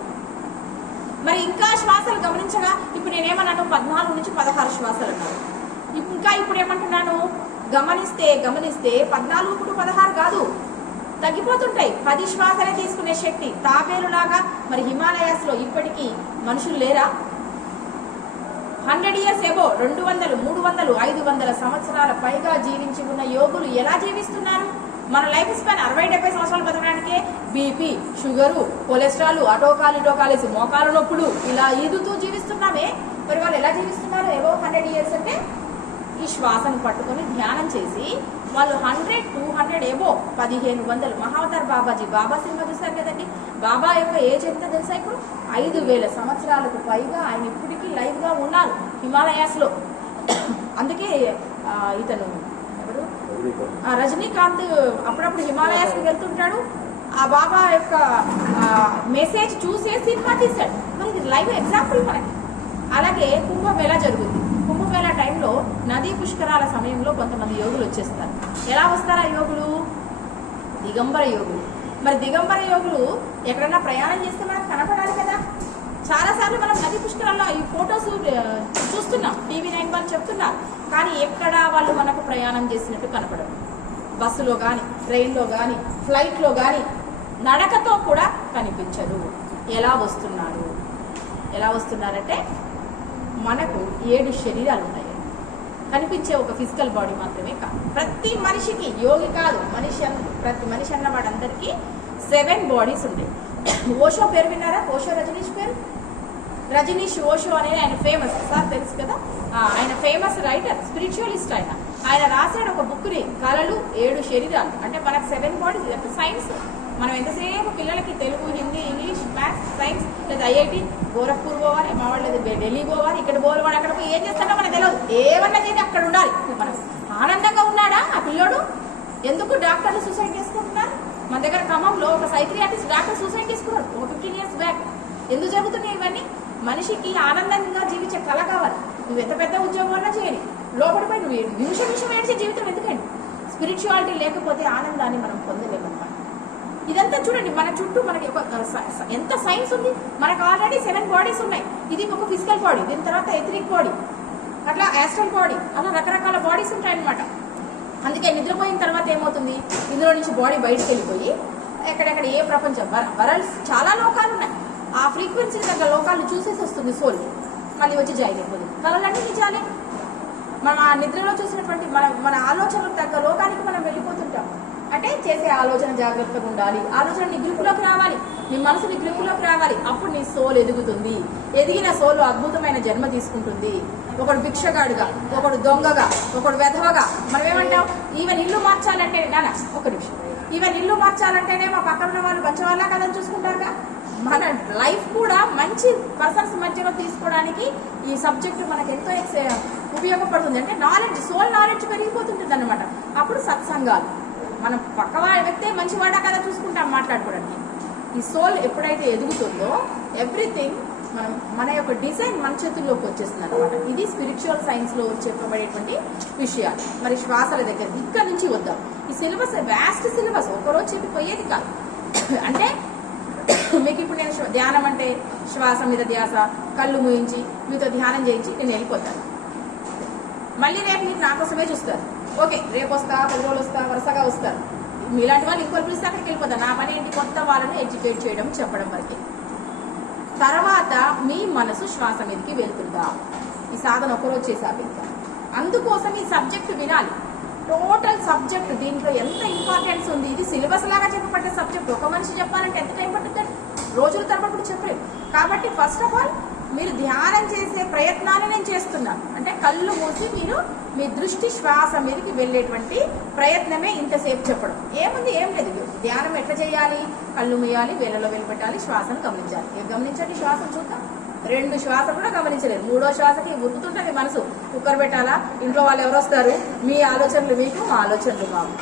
మరి ఇంకా శ్వాసలు గమనించగా ఇప్పుడు నేనేమన్నాను 14 నుంచి 16 శ్వాసలు అన్నాను. ఇంకా ఇప్పుడు ఏమంటున్నాను గమనిస్తే 14 ఇప్పుడు 16 కాదు, తగ్గిపోతుంటాయి. 10 శ్వాసలే తీసుకునే శక్తి తాబేలులాగా. మరి హిమాలయాస్లో ఇప్పటికీ మనుషులు లేరా? 100 years ఎబో 200, 300, 500 సంవత్సరాల పైగా జీవించి ఉన్న యోగులు ఎలా జీవిస్తున్నారు? మన లైఫ్ స్పాన్ 60-70 సంవత్సరాలు బతకడానికే బీపీ, షుగరు, కొలెస్ట్రాల్, ఇటోకాలేసి మోకాలు నొప్పులు ఇలా ఈదుతూ జీవిస్తున్నామే. మరి వాళ్ళు ఎలా జీవిస్తున్నారు? ఏవో 100 years అంటే ఈ శ్వాసను పట్టుకొని ధ్యానం చేసి వాళ్ళు 100, 200 ఏవో 1500. మహావతార్ బాబాజీ, బాబా సినిమా చూశారు కదండి. బాబా యొక్క ఏజ్ ఎంత తెలుసా? ఇప్పుడు 5,000 సంవత్సరాలకు పైగా ఆయన ఇప్పటికీ లైవ్ గా ఉన్నారు హిమాలయాస్ లో. అందుకే ఇతను రజనీకాంత్ అప్పుడప్పుడు హిమాలయాస్ కి వెళ్తుంటాడు. ఆ బాబా యొక్క మెసేజ్ చూసే సినిమా తీశాడు. మరి ఇది లైవ్ ఎగ్జాంపుల్ మనకి. అలాగే కుంభమేళా జరుగుతుంది. కుంభమేళా టైంలో నదీ పుష్కరాల సమయంలో కొంతమంది యోగులు వచ్చేస్తారు. ఎలా వస్తారా యోగులు? దిగంబర యోగులు. మరి దిగంబర యోగులు ఎక్కడన్నా ప్రయాణం చేస్తే మనకు కనపడాలి కదా. చాలాసార్లు మనం నదీ పుష్కరాల్లో ఈ ఫొటోస్ చూస్తున్నాం, TV9 వాళ్ళు చెప్తున్నారు. కానీ ఎక్కడ వాళ్ళు మనకు ప్రయాణం చేసినట్టు కనపడరు. బస్సులో కానీ, ట్రైన్లో కానీ, ఫ్లైట్లో కానీ, నడకతో కూడా కనిపించరు. ఎలా వస్తున్నారంటే మనకు 7 శరీరాలు ఉన్నాయి. కనిపించే ఒక ఫిజికల్ బాడీ మాత్రమే కాదు. ప్రతి మనిషికి, యోగి కాదు ప్రతి మనిషి అన్న వాడందరికీ 7 బాడీస్ ఉంటాయి. ఓషో పేరు విన్నారా? ఓషో రజనీష్ పేరు. రజనీష్ ఓషో అనేది ఆయన ఫేమస్ సార్, తెలుసు కదా. ఆయన ఫేమస్ రైటర్, స్పిరిచువలిస్ట్. ఆయన రాశాడు ఒక బుక్ని, కళలు 7 శరీరాలు. అంటే మనకు 7 బాడీస్. సైన్స్ మనం ఎంతసేపు పిల్లలకి Telugu, Hindi, English, maths, science, లేదా IIT గోరఖ్పూర్ పోవాలి, మా వాళ్ళు లేదా ఢిల్లీ పోవాలి, ఇక్కడ పోవాలి, వాడు అక్కడ పోయి ఏం చేస్తాడో మనకు తెలియదు. ఏమన్నా చేసి అక్కడ ఉండాలి. మనం ఆనందంగా ఉన్నాడా ఆ పిల్లోడు? ఎందుకు డాక్టర్లు సూసైడ్ చేసుకుంటున్నారు? మన దగ్గర ఖమ్మంలో ఒక సైక్రియాటిస్ట్ డాక్టర్ సూసైడ్ చేసుకున్నారు ఒక 15 years బ్యాక్. ఎందుకు జరుగుతున్నాయి ఇవన్నీ? మనిషికి ఆనందంగా జీవించే కళ కావాలి. నువ్వు ఎంత పెద్ద ఉద్యోగం అన్నా చేయని, లోపడిపోయి నువ్వు నిమిషం ఏడ్చే జీవితం ఎందుకండి? స్పిరిచువాలిటీ లేకపోతే ఆనందాన్ని మనం పొందలేమన్నమాట. ఇదంతా చూడండి, మన చుట్టూ మనకి ఎంత సైన్స్ ఉంది. మనకు ఆల్రెడీ 7 బాడీస్ ఉన్నాయి. ఇది ఒక ఫిజికల్ బాడీ, దీని తర్వాత ఎథరిక్ బాడీ, అట్లా యాస్ట్రల్ బాడీ, అలా రకరకాల బాడీస్ ఉంటాయన్నమాట. అందుకే నిద్రపోయిన తర్వాత ఏమవుతుంది? ఇందులో నుంచి బాడీ బయటకు వెళ్ళిపోయి ఎక్కడెక్కడ ఏ ప్రపంచం వరల్డ్స్ చాలా లోకాలు ఉన్నాయి. ఆ ఫ్రీక్వెన్సీ తగ్గ లోకాలు చూసేసి వస్తుంది సోల్. మళ్ళీ వచ్చి జాయిన్ అయిపోతుంది. కళలన్నీ నిజాలే. మనం ఆ నిద్రలో చూసినటువంటి మన ఆలోచనలకు తగ్గ లోకానికి మనం వెళ్ళిపోతుంటాం. అంటే చేసే ఆలోచన జాగ్రత్తగా ఉండాలి. ఆలోచన నీ గ్రిప్లోకి రావాలి, నీ మనసు నీ గ్రిప్లోకి రావాలి. అప్పుడు నీ సోల్ ఎదుగుతుంది. ఎదిగిన సోలు అద్భుతమైన జన్మ తీసుకుంటుంది. ఒకడు భిక్షగాడుగా, ఒకడు దొంగగా, ఒకడు వెధవగా. మనం ఏమంటాం? ఈవెన్ ఇల్లు మార్చాలంటే ఒక నిమిషం, ఈవెన్ ఇల్లు మార్చాలంటేనే మా పక్కన వాళ్ళు మంచి వాళ్ళ కదా చూసుకుంటారుగా. మన లైఫ్ కూడా మంచి పర్సన్స్ మధ్యలో తీసుకోవడానికి ఈ సబ్జెక్ట్ మనకు ఎంతో ఉపయోగపడుతుంది. అంటే నాలెడ్జ్, సోల్ నాలెడ్జ్ పెరిగిపోతుంటుంది అన్నమాట. అప్పుడు సత్సంగాలు, మనం పక్కవాడి వ్యక్తే మంచివాడా కదా చూసుకుంటాం మాట్లాడుకోవడానికి. ఈ సోల్ ఎప్పుడైతే ఎదుగుతుందో ఎవ్రీథింగ్ మన యొక్క డిజైన్ మన చేతుల్లోకి వచ్చేస్తుంది అనమాట. ఇది స్పిరిచువల్ సైన్స్లో చెప్పబడేటువంటి విషయాలు. మరి శ్వాసల దగ్గర ఇక్కడ నుంచి వద్దాం. ఈ సిలబస్ వ్యాస్ట్ సిలబస్, ఒకరోజు చెప్పిపోయేది కాదు. అంటే మీకు ఇప్పుడు నేను ధ్యానం అంటే శ్వాస మీద ధ్యాస, కళ్ళు మూయించి మీతో ధ్యానం చేయించి నేను వెళ్ళిపోతాను. మళ్ళీ రేపు మీరు నా కోసమే చూస్తారు. ఓకే, రేపు వస్తా, 10 రోజులు వస్తా, వరుసగా వస్తారు. మీలాంటి వాళ్ళు ఇంకోటి పిలిస్తే అక్కడికి వెళ్ళిపోతారు. నా పని ఏంటి? కొత్త వాళ్ళని ఎడ్యుకేట్ చేయడం, చెప్పడం వరకే. తర్వాత మీ మనసు శ్వాస మీదకి వెళ్తుందా? ఈ సాధన ఒకరోజు చేసి ఆపేద్దాం. అందుకోసం ఈ సబ్జెక్ట్ వినాలి. టోటల్ సబ్జెక్ట్ దీంట్లో ఎంత ఇంపార్టెన్స్ ఉంది. ఇది సిలబస్ లాగా చెప్పబడ్డ సబ్జెక్ట్. ఒక మనిషి చెప్పాలంటే ఎంత టైం పడుతుందండి? రోజుల తరబడి చెప్పలేము. కాబట్టి ఫస్ట్ ఆఫ్ ఆల్ మీరు ధ్యానం చేసే ప్రయత్నాన్ని నేను చేస్తున్నాను. అంటే కళ్ళు మూసి మీరు మీ దృష్టి శ్వాస మీదకి వెళ్ళేటువంటి ప్రయత్నమే ఇంతసేపు చెప్పడం. ఏముంది? ఏం లేదు. ధ్యానం ఎట్లా చేయాలి? కళ్ళు మూయాలి, వేలలో వెళ్ళి పెట్టాలి, శ్వాసను గమనించాలి. గమనించండి శ్వాసను చూద్దాం. 2 శ్వాసలు కూడా గమనించలేదు. 3వ శ్వాసకి ఉరుకుతుంటుంది మనసు. కుక్కర్ పెట్టాలా, ఇంట్లో వాళ్ళు ఎవరు వస్తారు, మీ ఆలోచనలు మీకు, మా ఆలోచనలు మాకు.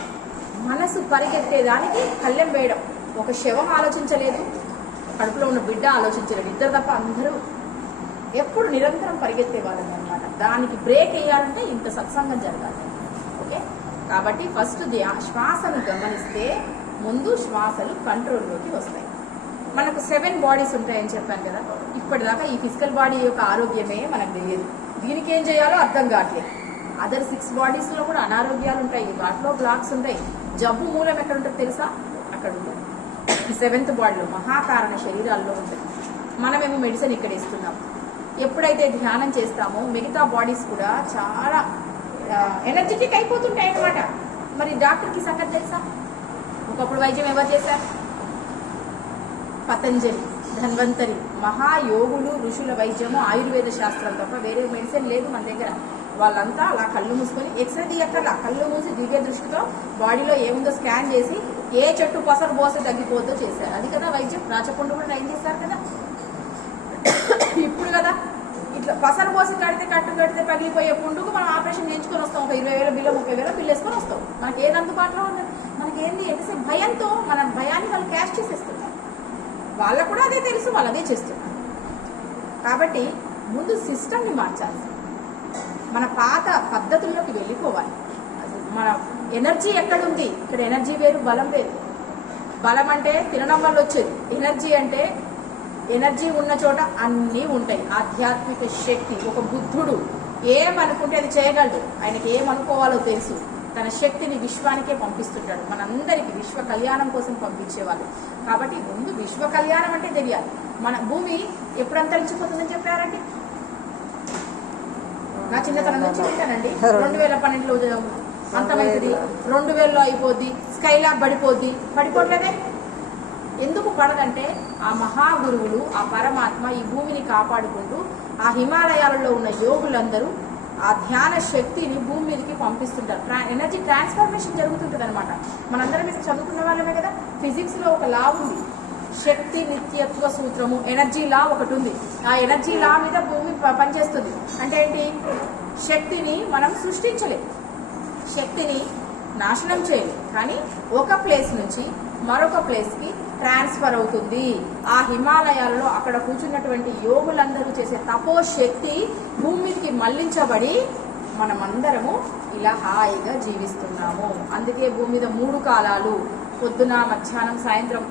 మనసు పరిగెత్తేదానికి కళ్ళెం వేయడం. ఒక శవం ఆలోచించలేదు, కడుపులో ఉన్న బిడ్డ ఆలోచించలేదు, ఇద్దరు తప్ప అందరూ ఎప్పుడు నిరంతరం పరిగెత్తే వాళ్ళని అనమాట. దానికి బ్రేక్ వేయాలంటే ఇంత సత్సంగం జరగాలి. ఓకే, కాబట్టి ఫస్ట్ శ్వాసను గమనిస్తే ముందు శ్వాసలు కంట్రోల్లోకి వస్తాయి. మనకు 7 బాడీస్ ఉంటాయని చెప్పాను కదా. ఇప్పటిదాకా ఈ ఫిజికల్ బాడీ యొక్క ఆరోగ్యమే మనకు తెలియదు, దీనికి ఏం చేయాలో అర్థం కావట్లేదు. అదర్ 6 బాడీస్లో కూడా అనారోగ్యాలు ఉంటాయి, వాటిలో బ్లాక్స్ ఉంటాయి. జబ్బు మూలం ఎక్కడ ఉంటుంది తెలుసా? అక్కడ ఉంటుంది. 7th బాడీలో మహాకారణ శరీరాల్లో ఉంటుంది. మనమేమో మెడిసిన్ ఇక్కడ ఇస్తున్నాం. ఎప్పుడైతే ధ్యానం చేస్తామో మిగతా బాడీస్ కూడా చాలా ఎనర్జెటిక్ అయిపోతుంటాయి అన్నమాట. మరి డాక్టర్కి సంగతి తెలుసా? ఒకప్పుడు వైద్యం ఎవరు చేశారు? పతంజలి, ధన్వంతరి, మహాయోగులు, ఋషుల వైద్యము, ఆయుర్వేద శాస్త్రం తప్ప వేరే మెడిసిన్ లేదు మన దగ్గర. వాళ్ళంతా అలా కళ్ళు మూసుకొని ఎక్స్రే తీయక్కర్లా, కళ్ళు మూసి దివ్య దృష్టితో బాడీలో ఏముందో స్కాన్ చేసి ఏ చెట్టు పసరు పోసే తగ్గిపోద్దో చేశారు. అది కదా వైద్యం. రాచకొండ కూడా ట్రైన్ చేశారు కదా. ఇప్పుడు కదా ఇట్లా పసరు పోసి కడితే పగిలిపోయే పుండుకు మనం ఆపరేషన్ చేయించుకొని వస్తాం. ఒక 20,000 బిల్లు, 30,000 బిల్లు వేసుకొని వస్తాం. మనకి ఏది అందుబాటులో ఉన్నది? మనకి ఏంది ఎంతసేపు భయంతో మన భయాన్ని వాళ్ళు క్యాష్ చేసేస్తున్నారు. వాళ్ళకు కూడా అదే తెలుసు, వాళ్ళు అదే చేస్తున్నారు. కాబట్టి ముందు సిస్టమ్ని మార్చాలి, మన పాత పద్ధతుల్లోకి వెళ్ళిపోవాలి. మన ఎనర్జీ ఎక్కడుంది? ఇక్కడ ఎనర్జీ వేరు, బలం వేరు. బలం అంటే తినడం వల్ల వచ్చేది, ఎనర్జీ అంటే ఎనర్జీ ఉన్న చోట అన్నీ ఉంటాయి. ఆధ్యాత్మిక శక్తి. ఒక బుద్ధుడు ఏమనుకుంటే అది చేయగలడు, ఆయనకి ఏమనుకోవాలో తెలుసు. తన శక్తిని విశ్వానికే పంపిస్తుంటాడు. మనందరికీ విశ్వ కళ్యాణం కోసం పంపించేవాళ్ళు. కాబట్టి ముందు విశ్వ కళ్యాణం అంటే తెలియాలి. మన భూమి ఎప్పుడు అంతరించిపోతుందని చెప్పారండి? నా చిన్నతనం నుంచి ఉంటానండి. 2012లో అంతమైతుంది, 2000లో అయిపోద్ది, స్కైలాబ్ పడిపోద్ది. పడిపోవట్లేదే. ఎందుకు పడదంటే ఆ మహాగురువులు, ఆ పరమాత్మ ఈ భూమిని కాపాడుకుంటూ ఆ హిమాలయాలలో ఉన్న యోగులందరూ ఆ ధ్యాన శక్తిని భూమి మీదకి పంపిస్తుంటారు. ఎనర్జీ ట్రాన్స్ఫర్మేషన్ జరుగుతుంటుంది అనమాట. మనందరం మీద చదువుకున్న వాళ్ళమే కదా. ఫిజిక్స్లో ఒక లా ఉంది, శక్తి నిత్యత్వ సూత్రము. ఎనర్జీ లా ఒకటి ఉంది. ఆ ఎనర్జీ లా మీద భూమి పనిచేస్తుంది. అంటే ఏంటి? శక్తిని మనం సృష్టించలేము, శక్తిని నాశనం చేయలేదు, కానీ ఒక ప్లేస్ నుంచి మరొక ప్లేస్కి ట్రాన్స్ఫర్ అవుతుంది. ఆ హిమాలయాలలో అక్కడ కూర్చున్నటువంటి యోగులందరూ చేసే తపోశక్తి భూమి మీదకి మళ్లించబడి మనమందరము ఇలా హాయిగా జీవిస్తున్నాము. అందుకే భూమి మీద 3 కాలాలు, పొద్దున, మధ్యాహ్నం, సాయంత్రం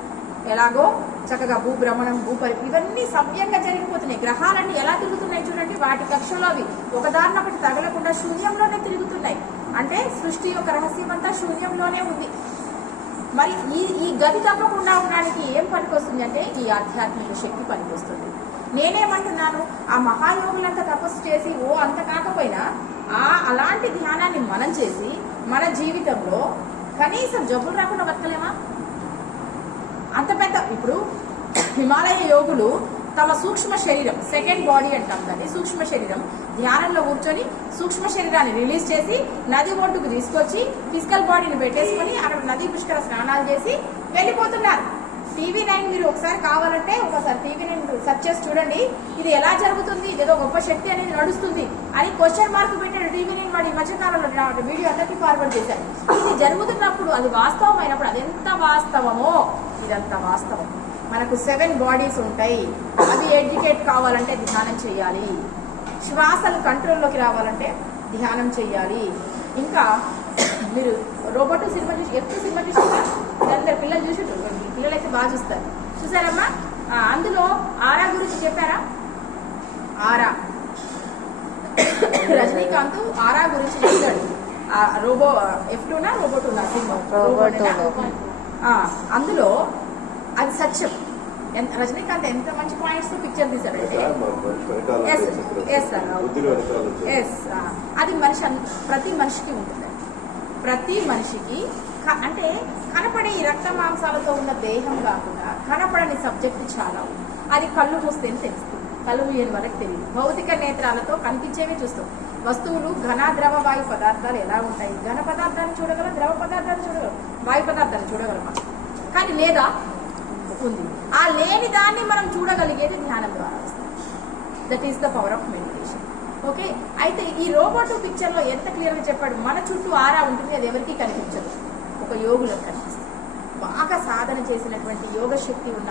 ఎలాగో చక్కగా భూభ్రమణం, ఇవన్నీ సవ్యంగా జరిగిపోతున్నాయి. గ్రహాలన్నీ ఎలా తిరుగుతున్నాయి చూడండి. వాటి కక్షలో అవి ఒకదాన్నొకటి తగలకుండా శూన్యంలోనే తిరుగుతున్నాయి. అంటే సృష్టి యొక్క రహస్యం అంతా శూన్యంలోనే ఉంది. మరి ఈ గది తప్పకుండా ఉండడానికి ఏం పనికొస్తుంది అంటే ఈ ఆధ్యాత్మిక శక్తి పనికొస్తుంది. నేనేమంటున్నాను, ఆ మహాయోగులంతా తపస్సు చేసి అంత కాకపోయినా అలాంటి ధ్యానాన్ని మనం చేసి మన జీవితంలో కనీసం జబ్బులు రాకుండా బతకలేమా? అంత పెద్ద ఇప్పుడు హిమాలయ యోగులు తమ సూక్ష్మ శరీరం, 2nd బాడీ అంటాం దాన్ని, సూక్ష్మ శరీరం ధ్యానంలో కూర్చొని సూక్ష్మ శరీరాన్ని రిలీజ్ చేసి నది ఒడ్డుకు తీసుకొచ్చి ఫిజికల్ బాడీని పెట్టేసుకొని అక్కడ నది పుష్కర స్నానాలు చేసి వెళ్ళిపోతున్నారు. TV9 మీరు ఒకసారి కావాలంటే ఒకసారి TV9 సెర్చ్ చేసి చూడండి. ఇది ఎలా జరుగుతుంది, ఏదో గొప్ప శక్తి అనేది నడుస్తుంది అని క్వశ్చన్ మార్క్ పెట్టాడు TV9 వాడు. ఈ మధ్యకాలంలో వీడియో అందరికీ ఫార్వర్డ్ చేశారు. ఇది జరుగుతున్నప్పుడు, అది వాస్తవం అయినప్పుడు అది ఎంత వాస్తవమో ఇదంత వాస్తవం. మనకు 7 బాడీస్ ఉంటాయి. అవి ఎడ్యుకేట్ కావాలంటే ధ్యానం చేయాలి. శ్వాసలు కంట్రోల్లోకి రావాలంటే ధ్యానం చేయాలి. ఇంకా మీరు రోబోట్ సినిమా చూసి, F2 సినిమా చూసారా? అందరు పిల్లలు చూసి, పిల్లలు అయితే బాగా చూసారమ్మా. అందులో ఆరా గురించి చెప్పారా? ఆరా, రజనీకాంత్ ఆరా గురించి చెప్పాడు. F2నా రోబోటునా సినిమా? అందులో అది సత్యం. రజనీకాంత్ ఎంత మంచి పాయింట్స్ పిక్చర్ తీశాడంటే, అది ప్రతి మనిషికి ఉంటుంది. ప్రతి మనిషికి అంటే కనపడే ఈ రక్త మాంసాలతో ఉన్న దేహం కాకుండా కనపడని సబ్జెక్ట్ చాలా ఉంది. అది కళ్ళు మూస్తేనే తెలుస్తుంది, కళ్ళు మూయని వరకు తెలియదు. భౌతిక నేత్రాలతో కనిపించేవి చూస్తాం. వస్తువులు ఘన, ద్రవ, వాయు పదార్థాలు ఎలా ఉంటాయి? ఘన పదార్థాన్ని చూడగలం, ద్రవ పదార్థాన్ని చూడగలం, వాయు పదార్థాన్ని చూడగలమా? కానీ లేదా ఉంది. ఆ లేని దాన్ని మనం చూడగలిగేది ధ్యానం ద్వారా వస్తుంది. That is the power of meditation. Okay, అయితే ఈ రోబోట్ పిక్చర్లో ఎంత క్లియర్గా చెప్పాడు, మన చుట్టూ ఆరా ఉంటుంది, అది ఎవరికీ కనిపించదు, ఒక యోగులకు కనిపిస్తుంది. బాగా సాధన చేసినటువంటి యోగ శక్తి ఉన్న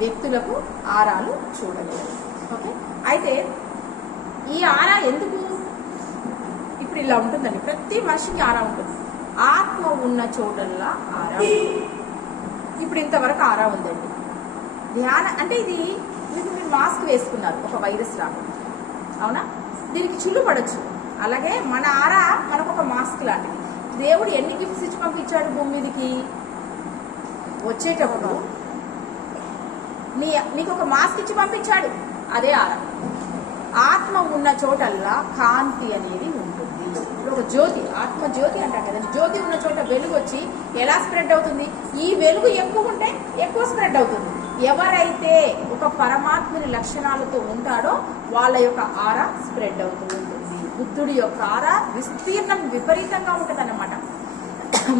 వ్యక్తులకు ఆరాలు చూడలేదు. ఓకే, అయితే ఈ ఆరా ఎందుకు ఇప్పుడు ఇలా ఉంటుందండి, ప్రతి మనిషికి ఆరా ఉంటుంది. ఆత్మ ఉన్న చోటల్లా ఆరా ఉంటుంది. ఇప్పుడు ఇంతవరకు ఆరా ఉందండి. ధ్యాన అంటే ఇది మీరు మాస్క్ వేసుకున్నారు, ఒక వైరస్ రాకుండా, అవునా? దీనికి చిల్లు పడచ్చు. అలాగే మన ఆరా మనకు ఒక మాస్క్ లాంటిది. దేవుడు ఎన్ని గిఫ్ట్స్ ఇచ్చి పంపించాడు భూమి మీదకి? వచ్చేటప్పుడు నీకు ఒక మాస్క్ ఇచ్చి పంపించాడు, అదే ఆరా. ఆత్మ ఉన్న చోటల్లా కాంతి అనేది ఉంటుంది. ఇప్పుడు ఒక జ్యోతి, ఆత్మ జ్యోతి అంటాం కదండి. జ్యోతి ఉన్న చోట వెలుగు వచ్చి ఎలా స్ప్రెడ్ అవుతుంది? ఈ వెలుగు ఎక్కువ ఉంటే ఎక్కువ స్ప్రెడ్ అవుతుంది. ఎవరైతే ఒక పరమాత్మని లక్షణాలతో ఉంటాడో వాళ్ళ యొక్క ఆరా స్ప్రెడ్ అవుతూ ఉంటుంది. బుద్ధుడి యొక్క ఆరా విస్తీర్ణం విపరీతంగా ఉంటుంది అన్నమాట.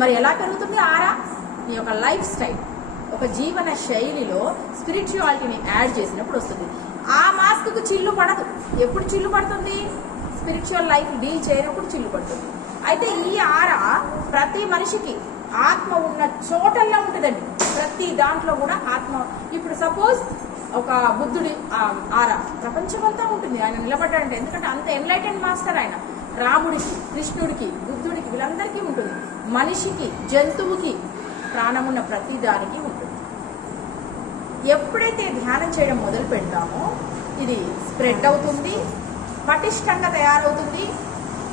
మరి ఎలా పెరుగుతుంది ఆరా? నీ యొక్క లైఫ్ స్టైల్, ఒక జీవన శైలిలో స్పిరిచువాలిటీని యాడ్ చేసినప్పుడు వస్తుంది. ఆ మాస్క్కు చిల్లు పడదు. ఎప్పుడు చిల్లు పడుతుంది? స్పిరిచువల్ లైఫ్ డీల్ చేయనప్పుడు చిల్లు పడుతుంది. అయితే ఈ ఆరా ప్రతి మనిషికి ఆత్మ ఉన్న చోటల్లా ఉంటుందండి. ప్రతి దాంట్లో కూడా ఆత్మ. ఇప్పుడు సపోజ్ ఒక బుద్ధుడి ఆరా ప్రపంచమంతా ఉంటుంది. ఆయన నిలబడ్డాడంటే, ఎందుకంటే అంత ఎన్లైటెండ్ మాస్టర్ ఆయన. రాముడికి, కృష్ణుడికి, బుద్ధుడికి, వీళ్ళందరికీ ఉంటుంది. మనిషికి, జంతువుకి, ప్రాణమున్న ప్రతి దానికి ఉంటుంది. ఎప్పుడైతే ధ్యానం చేయడం మొదలు పెడతామో ఇది స్ప్రెడ్ అవుతుంది, పటిష్టంగా తయారవుతుంది.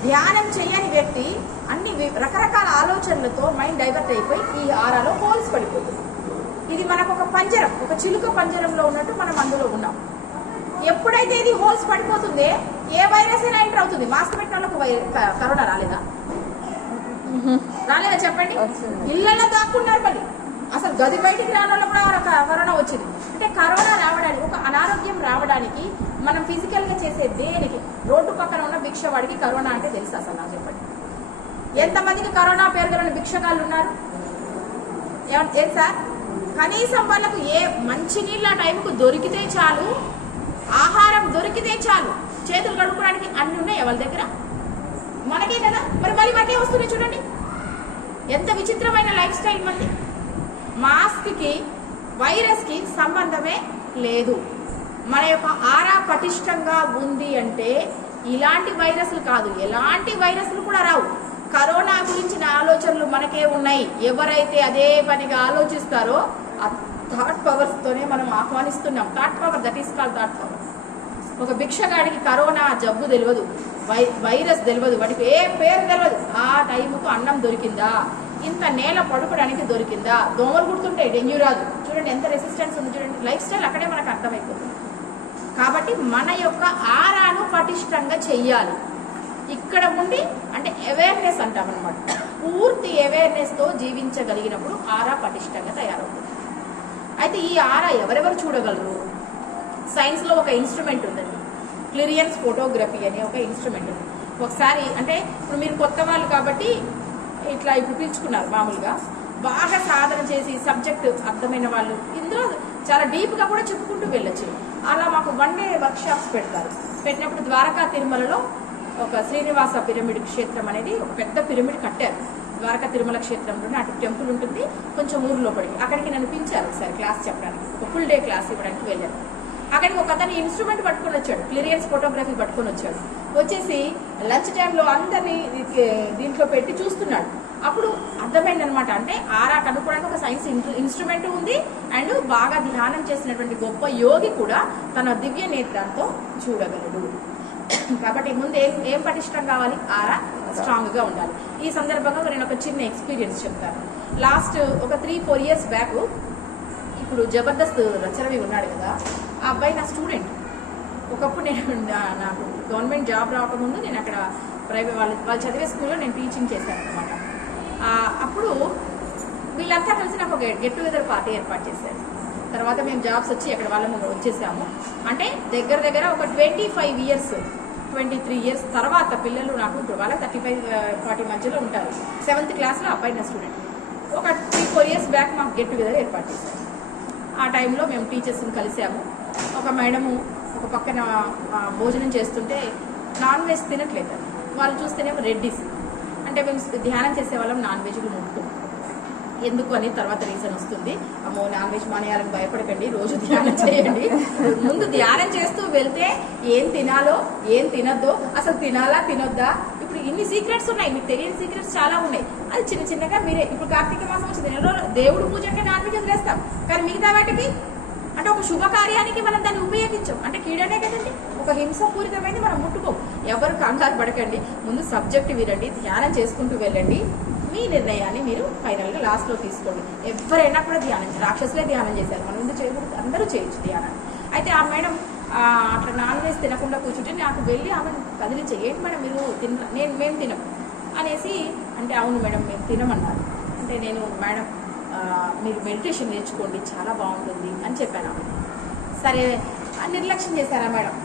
ధ్యానం చేయని వ్యక్తి అన్ని రకరకాల ఆలోచనలతో మైండ్ డైవర్ట్ అయిపోయి ఈ ఆరాలో హోల్స్ పడిపోతుంది. ఇది మనకు ఒక పంజరం, ఒక చిలుక పంజరంలో ఉన్నట్టు మనం అందులో ఉన్నాం. ఎప్పుడైతే ఇది హోల్స్ పడిపోతుందే ఏ వైరస్ అయినా ఎంటర్ అవుతుంది. మాస్క్ పెట్టిన వాళ్ళకు కరోనా రాలేదా? రాలేదా చెప్పండి? ఇళ్లలో దాక్కున్నారు. మళ్ళీ అసలు గది బయటికి రాని వాళ్ళు కూడా కరోనా వచ్చింది. అంటే కరోనా రావడానికి, ఒక అనారోగ్యం రావడానికి మనం ఫిజికల్గా చేసే దేనికి, రోడ్డు పక్కన ఉన్న భిక్షవాడికి కరోనా అంటే తెలుసు అసలు? నాకు చెప్పండి. ఎంతమందికి కరోనా పేరు గల భిక్షగాళ్ళు ఉన్నారు? ఏం సార్? కనీసం వాళ్ళకు ఏ మంచినీళ్ళ టైంకు దొరికితే చాలు, ఆహారం దొరికితే చాలు, చేతులు కడుక్కోవడానికి అన్ని ఉన్నాయి వాళ్ళ దగ్గర. మనకే కదా మరి, మళ్ళీ మనకే వస్తున్నాయి చూడండి. ఎంత విచిత్రమైన లైఫ్ స్టైల్ మంది. మాస్క్కి వైరస్కి సంబంధమే లేదు. మన యొక్క ఆరా పటిష్టంగా ఉంది అంటే ఇలాంటి వైరస్లు కాదు, ఎలాంటి వైరస్లు కూడా రావు. కరోనా గురించిన ఆలోచనలు మనకే ఉన్నాయి. ఎవరైతే అదే పనిగా ఆలోచిస్తారో ఆ థాట్ పవర్స్తోనే మనం ఆహ్వానిస్తున్నాం. Thought power, that is called thought power. ఒక భిక్షగాడికి కరోనా జబ్బు తెలియదు, వైరస్ తెలియదు, వాటికి ఏ పేరు తెలియదు. ఆ టైంకు అన్నం దొరికిందా, ఇంత నేల పడుకోవడానికి దొరికిందా, దోమలు గుర్తుంటాయి, డెంగ్యూ రాదు. చూడండి ఎంత రెసిస్టెన్స్ ఉంది చూడండి. లైఫ్ స్టైల్ అక్కడే మనకు అర్థమైపోతుంది. కాబట్టి మన యొక్క ఆరాను పటిష్టంగా చెయ్యాలి. ఇక్కడ ఉండి అంటే అవేర్నెస్ అంటామన్నమాట. పూర్తి అవేర్నెస్తో జీవించగలిగినప్పుడు ఆరా పటిష్టంగా తయారవుతుంది. అయితే ఈ ఆరా ఎవరెవరు చూడగలరు? సైన్స్లో ఒక ఇన్స్ట్రుమెంట్ ఉందండి, క్లిరియన్స్ ఫోటోగ్రఫీ అనే ఒక ఇన్స్ట్రుమెంట్ ఉంది. ఒకసారి అంటే ఇప్పుడు మీరు కొత్త వాళ్ళు కాబట్టి ఇట్లా ఇప్పుడు పిలుచుకున్నారు. మామూలుగా బాగా సాధన చేసి సబ్జెక్ట్ అర్థమైన వాళ్ళు ఇందులో చాలా డీప్గా కూడా చెప్పుకుంటూ వెళ్ళొచ్చు. అలా మాకు 1 డే వర్క్షాప్స్ పెడతారు. పెట్టినప్పుడు ద్వారకా తిరుమలలో ఒక శ్రీనివాస పిరమిడ్ క్షేత్రం అనేది ఒక పెద్ద పిరమిడ్ కట్టారు. ద్వారకా తిరుమల క్షేత్రంలోనే అటు టెంపుల్ ఉంటుంది, కొంచెం ఊరిలో పడి. అక్కడికి నన్ను పిలిచారు ఒకసారి క్లాస్ చెప్పడానికి, ఒక ఫుల్ డే క్లాస్ ఇవ్వడానికి వెళ్ళాను. అక్కడికి ఒక అతను ఇన్స్ట్రుమెంట్ పట్టుకొని వచ్చాడు, క్లిరియన్స్ ఫోటోగ్రఫీ పట్టుకొని వచ్చాడు. వచ్చేసి లంచ్ టైంలో అందరినీ దీంట్లో పెట్టి చూస్తున్నాడు. అప్పుడు అర్థమైందనమాట, అంటే ఆరా కనుక్కోవడానికి ఒక సైన్స్ ఇన్స్ట్రుమెంట్ ఉంది, అండ్ బాగా ధ్యానం చేసినటువంటి గొప్ప యోగి కూడా తన దివ్య నేత్రంతో చూడగలడు. కాబట్టి ముందు ఏం పటిష్టం కావాలి? ఆరా స్ట్రాంగ్గా ఉండాలి. ఈ సందర్భంగా నేను ఒక చిన్న ఎక్స్పీరియన్స్ చెప్తాను. లాస్ట్ ఒక 3-4 years బ్యాక్, ఇప్పుడు జబర్దస్త్ రచరవి ఉన్నాడు కదా, ఆ అబ్బాయి నా స్టూడెంట్. ఒకప్పుడు నేను నాకు గవర్నమెంట్ జాబ్ రాకముందు నేను అక్కడ ప్రైవేట్ వాళ్ళు చదివే స్కూల్లో నేను టీచింగ్ చేశాను అనమాట. అప్పుడు వీళ్ళంతా కలిసి నాకు ఒక గెట్ టుగెదర్ పార్టీ ఏర్పాటు చేశారు. తర్వాత మేము జాబ్స్ వచ్చి అక్కడ వాళ్ళము వచ్చేసాము. అంటే దగ్గర ఒక 25 years 23 years తర్వాత పిల్లలు నాకు ఇప్పుడు వాళ్ళ 35-40 మధ్యలో ఉంటారు. 7th క్లాస్లో అబ్బాయి నా స్టూడెంట్. ఒక 3-4 years బ్యాక్ మాకు గెట్ టుగెదర్ ఏర్పాటు చేశారు. ఆ టైంలో మేము టీచర్స్ని కలిసాము. ఒక మేడము ఒక పక్కన భోజనం చేస్తుంటే నాన్ వెజ్ తినట్లేదు. వాళ్ళు చూస్తేనేమో రెడ్డిస్ అంటే మేము ధ్యానం చేసే వాళ్ళం నాన్ వెజ్లు ముట్టుకుంటాం. ఎందుకు అని తర్వాత రీజన్ వస్తుంది. అమ్మో నాన్ వెజ్ మానేయాలని భయపడకండి, రోజు ధ్యానం చేయండి. ముందు ధ్యానం చేస్తూ వెళ్తే ఏం తినాలో ఏం తినద్దో, అసలు తినాలా తినొద్దా, ఇప్పుడు ఇన్ని సీక్రెట్స్ ఉన్నాయి, మీకు తెలియని సీక్రెట్స్ చాలా ఉన్నాయి. అది చిన్న చిన్నగా మీరే ఇప్పుడు కార్తీక మాసం వచ్చింది, దేవుడు పూజ అంటే నాన్ వెజ్ వదిలేస్తాం, కానీ మిగతా వాటికి అంటే ఒక శుభకార్యానికి మనం దాన్ని ఉపయోగించాం అంటే కీడనే కదండి, ఒక హింసపూరితమైంది మనం ముట్టుకోం. ఎవరు కంగారు పడకండి, ముందు సబ్జెక్ట్ వినండి, ధ్యానం చేసుకుంటూ వెళ్ళండి. మీ నిర్ణయాన్ని మీరు ఫైనల్గా లాస్ట్లో తీసుకోండి. ఎవరైనా కూడా ధ్యానం, రాక్షసులే ధ్యానం చేశారు, మనం ముందు చేయకూడదు, అందరూ చేయొచ్చు ధ్యానాన్ని. అయితే ఆ మేడం అట్లా నాన్ వెజ్ తినకుండా కూర్చుంటే నాకు వెళ్ళి ఆమె కదిలించే, ఏంటి మేడం మీరు మేము తినం అనేసి అంటే, అవును మేడం మేము తినమన్నారు. అంటే నేను మేడం మీరు మెడిటేషన్ నేర్చుకోండి చాలా బాగుంటుంది అని చెప్పాను ఆమె. సరే నిర్లక్ష్యం చేశారా మేడం,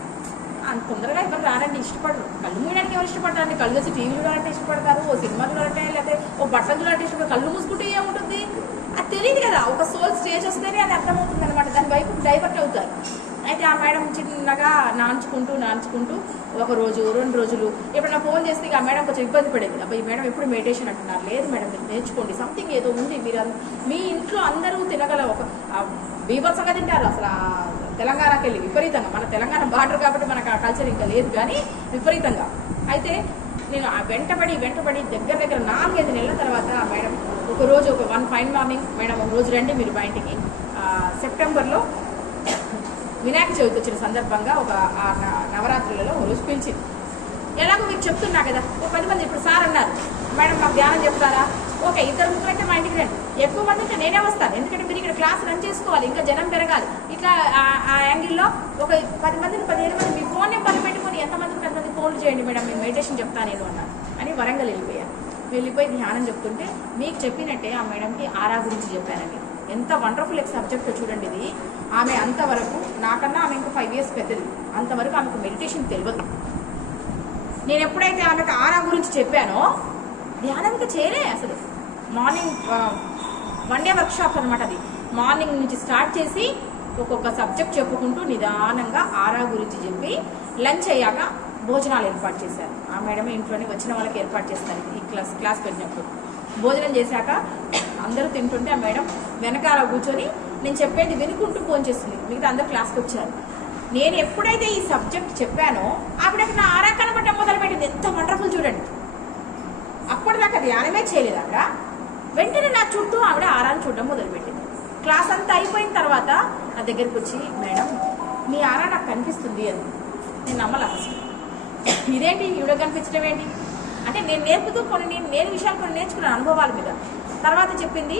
అంత తొందరగా ఎవరు రారండి, ఇష్టపడరు. కళ్ళు మూయడానికి ఎవరు ఇష్టపడతారండి, కళ్ళు వచ్చి టీవీ చూడాలంటే ఇష్టపడతారు, ఓ సినిమా చూడాలంటే లేకపోతే ఓ బట్టలు చూడాలంటే ఇష్టపడతారు. కళ్ళు మూసుకుంటే ఏముంటుంది అది తెలియదు కదా, ఒక సోల్ స్టేజ్ వస్తేనే అది అర్థమవుతుంది అనమాట, దాని వైపు డైవర్ట్ అవుతారు. అయితే ఆ మేడం చిన్నగా నాంచుకుంటూ ఒక రోజు 2 రోజులు ఎప్పుడైనా ఫోన్ చేస్తే ఆ మేడం కొంచెం ఇబ్బంది పడేది. అబ్బాయి ఈ మేడం ఎప్పుడు మెడిటేషన్ అంటున్నారు, లేదు మేడం మీరు నేర్చుకోండి, సంథింగ్ ఏదో ఉంది, మీరు మీ ఇంట్లో అందరూ తినగల ఒక బీభత్సంగా తింటారు అసలు తెలంగాణకి వెళ్ళి విపరీతంగా. మన తెలంగాణ బార్డర్ కాబట్టి మనకు ఆ కల్చర్ ఇంకా లేదు, కానీ విపరీతంగా. అయితే నేను వెంటబడి దగ్గర 4-5 నెలల తర్వాత ఆ మేడం ఒకరోజు ఒక 1 ఫైన్ మార్నింగ్, మేడం ఒక రోజు రండి మీరు మా ఇంటికి, సెప్టెంబర్లో వినాయక చవితి వచ్చిన సందర్భంగా ఒక నవరాత్రులలో ఒక రోజు పిలిచింది. ఎలాగో మీకు చెప్తున్నా కదా, ఒక 10 మంది ఇప్పుడు సార్ అన్నారు మేడం మాకు ధ్యానం చెప్తారా, ఓకే 2-3 అయితే మా ఇంటికి రండి, ఎక్కువ మంది ఉంటే నేనే వస్తాను, ఎందుకంటే మీరు ఇక్కడ క్లాస్ రన్ చేసుకోవాలి, ఇంకా జనం పెరగాలి. ఇట్లా ఆ యాంగిల్లో ఒక 10 మందిని 15 మంది మీ ఫోన్ నెంబర్లు పెట్టుకొని ఎంతమందికి 10 మంది ఫోన్లు చేయండి మేడం మేము మెడిటేషన్ చెప్తాను నేను అన్నాను అని వరంగల్ వెళ్ళిపోయి ధ్యానం చెప్తుంటే మీకు చెప్పినట్టే ఆ మేడంకి ఆరా గురించి చెప్పానండి. ఎంత వండర్ఫుల్ సబ్జెక్ట్ చూడండి ఇది. ఆమె అంతవరకు నాకన్నా ఆమె ఇంకా 5 years పెద్దది, అంతవరకు ఆమెకు మెడిటేషన్ తెలియదు. నేను ఎప్పుడైతే ఆమెకు ఆరా గురించి చెప్పానో ధ్యానం ఇంకా చేయలే అసలు. మార్నింగ్ 1 day వర్క్షాప్ అనమాట అది. మార్నింగ్ నుంచి స్టార్ట్ చేసి ఒక్కొక్క సబ్జెక్ట్ చెప్పుకుంటూ నిదానంగా ఆరా గురించి చెప్పి లంచ్ అయ్యాక భోజనాలు ఏర్పాటు చేశారు. ఆ మేడమే ఇంట్లోనే వచ్చిన వాళ్ళకి ఏర్పాటు చేస్తారు ఈ క్లాస్ పెట్టినప్పుడు. భోజనం చేశాక అందరూ తింటుంటే ఆ మేడం వెనకాల కూర్చొని నేను చెప్పేది వినుకుంటూ ఫోన్ చేస్తుంది. మిగతా అందరూ క్లాస్కి వచ్చారు. నేను ఎప్పుడైతే ఈ సబ్జెక్ట్ చెప్పానో ఆవిడకి నా ఆరా కనబడటం మొదలుపెట్టింది. ఎంత వండర్ఫుల్ చూడండి. అప్పటిదాకా ధ్యానమే చేయలేదాక వెంటనే నా చుట్టూ ఆవిడ ఆరాన్ని చూడడం మొదలుపెట్టింది. క్లాస్ అంతా అయిపోయిన తర్వాత నా దగ్గరికి వచ్చి మేడం మీ ఆరా నాకు కనిపిస్తుంది అని. నేను నమ్మలే అసలు, ఇదేంటి ఈవిడ కనిపించడం ఏంటి అంటే నేను నేర్పుతూ నేను విషయాలు కొన్ని నేర్చుకున్నాను అనుభవాల మీద. తర్వాత చెప్పింది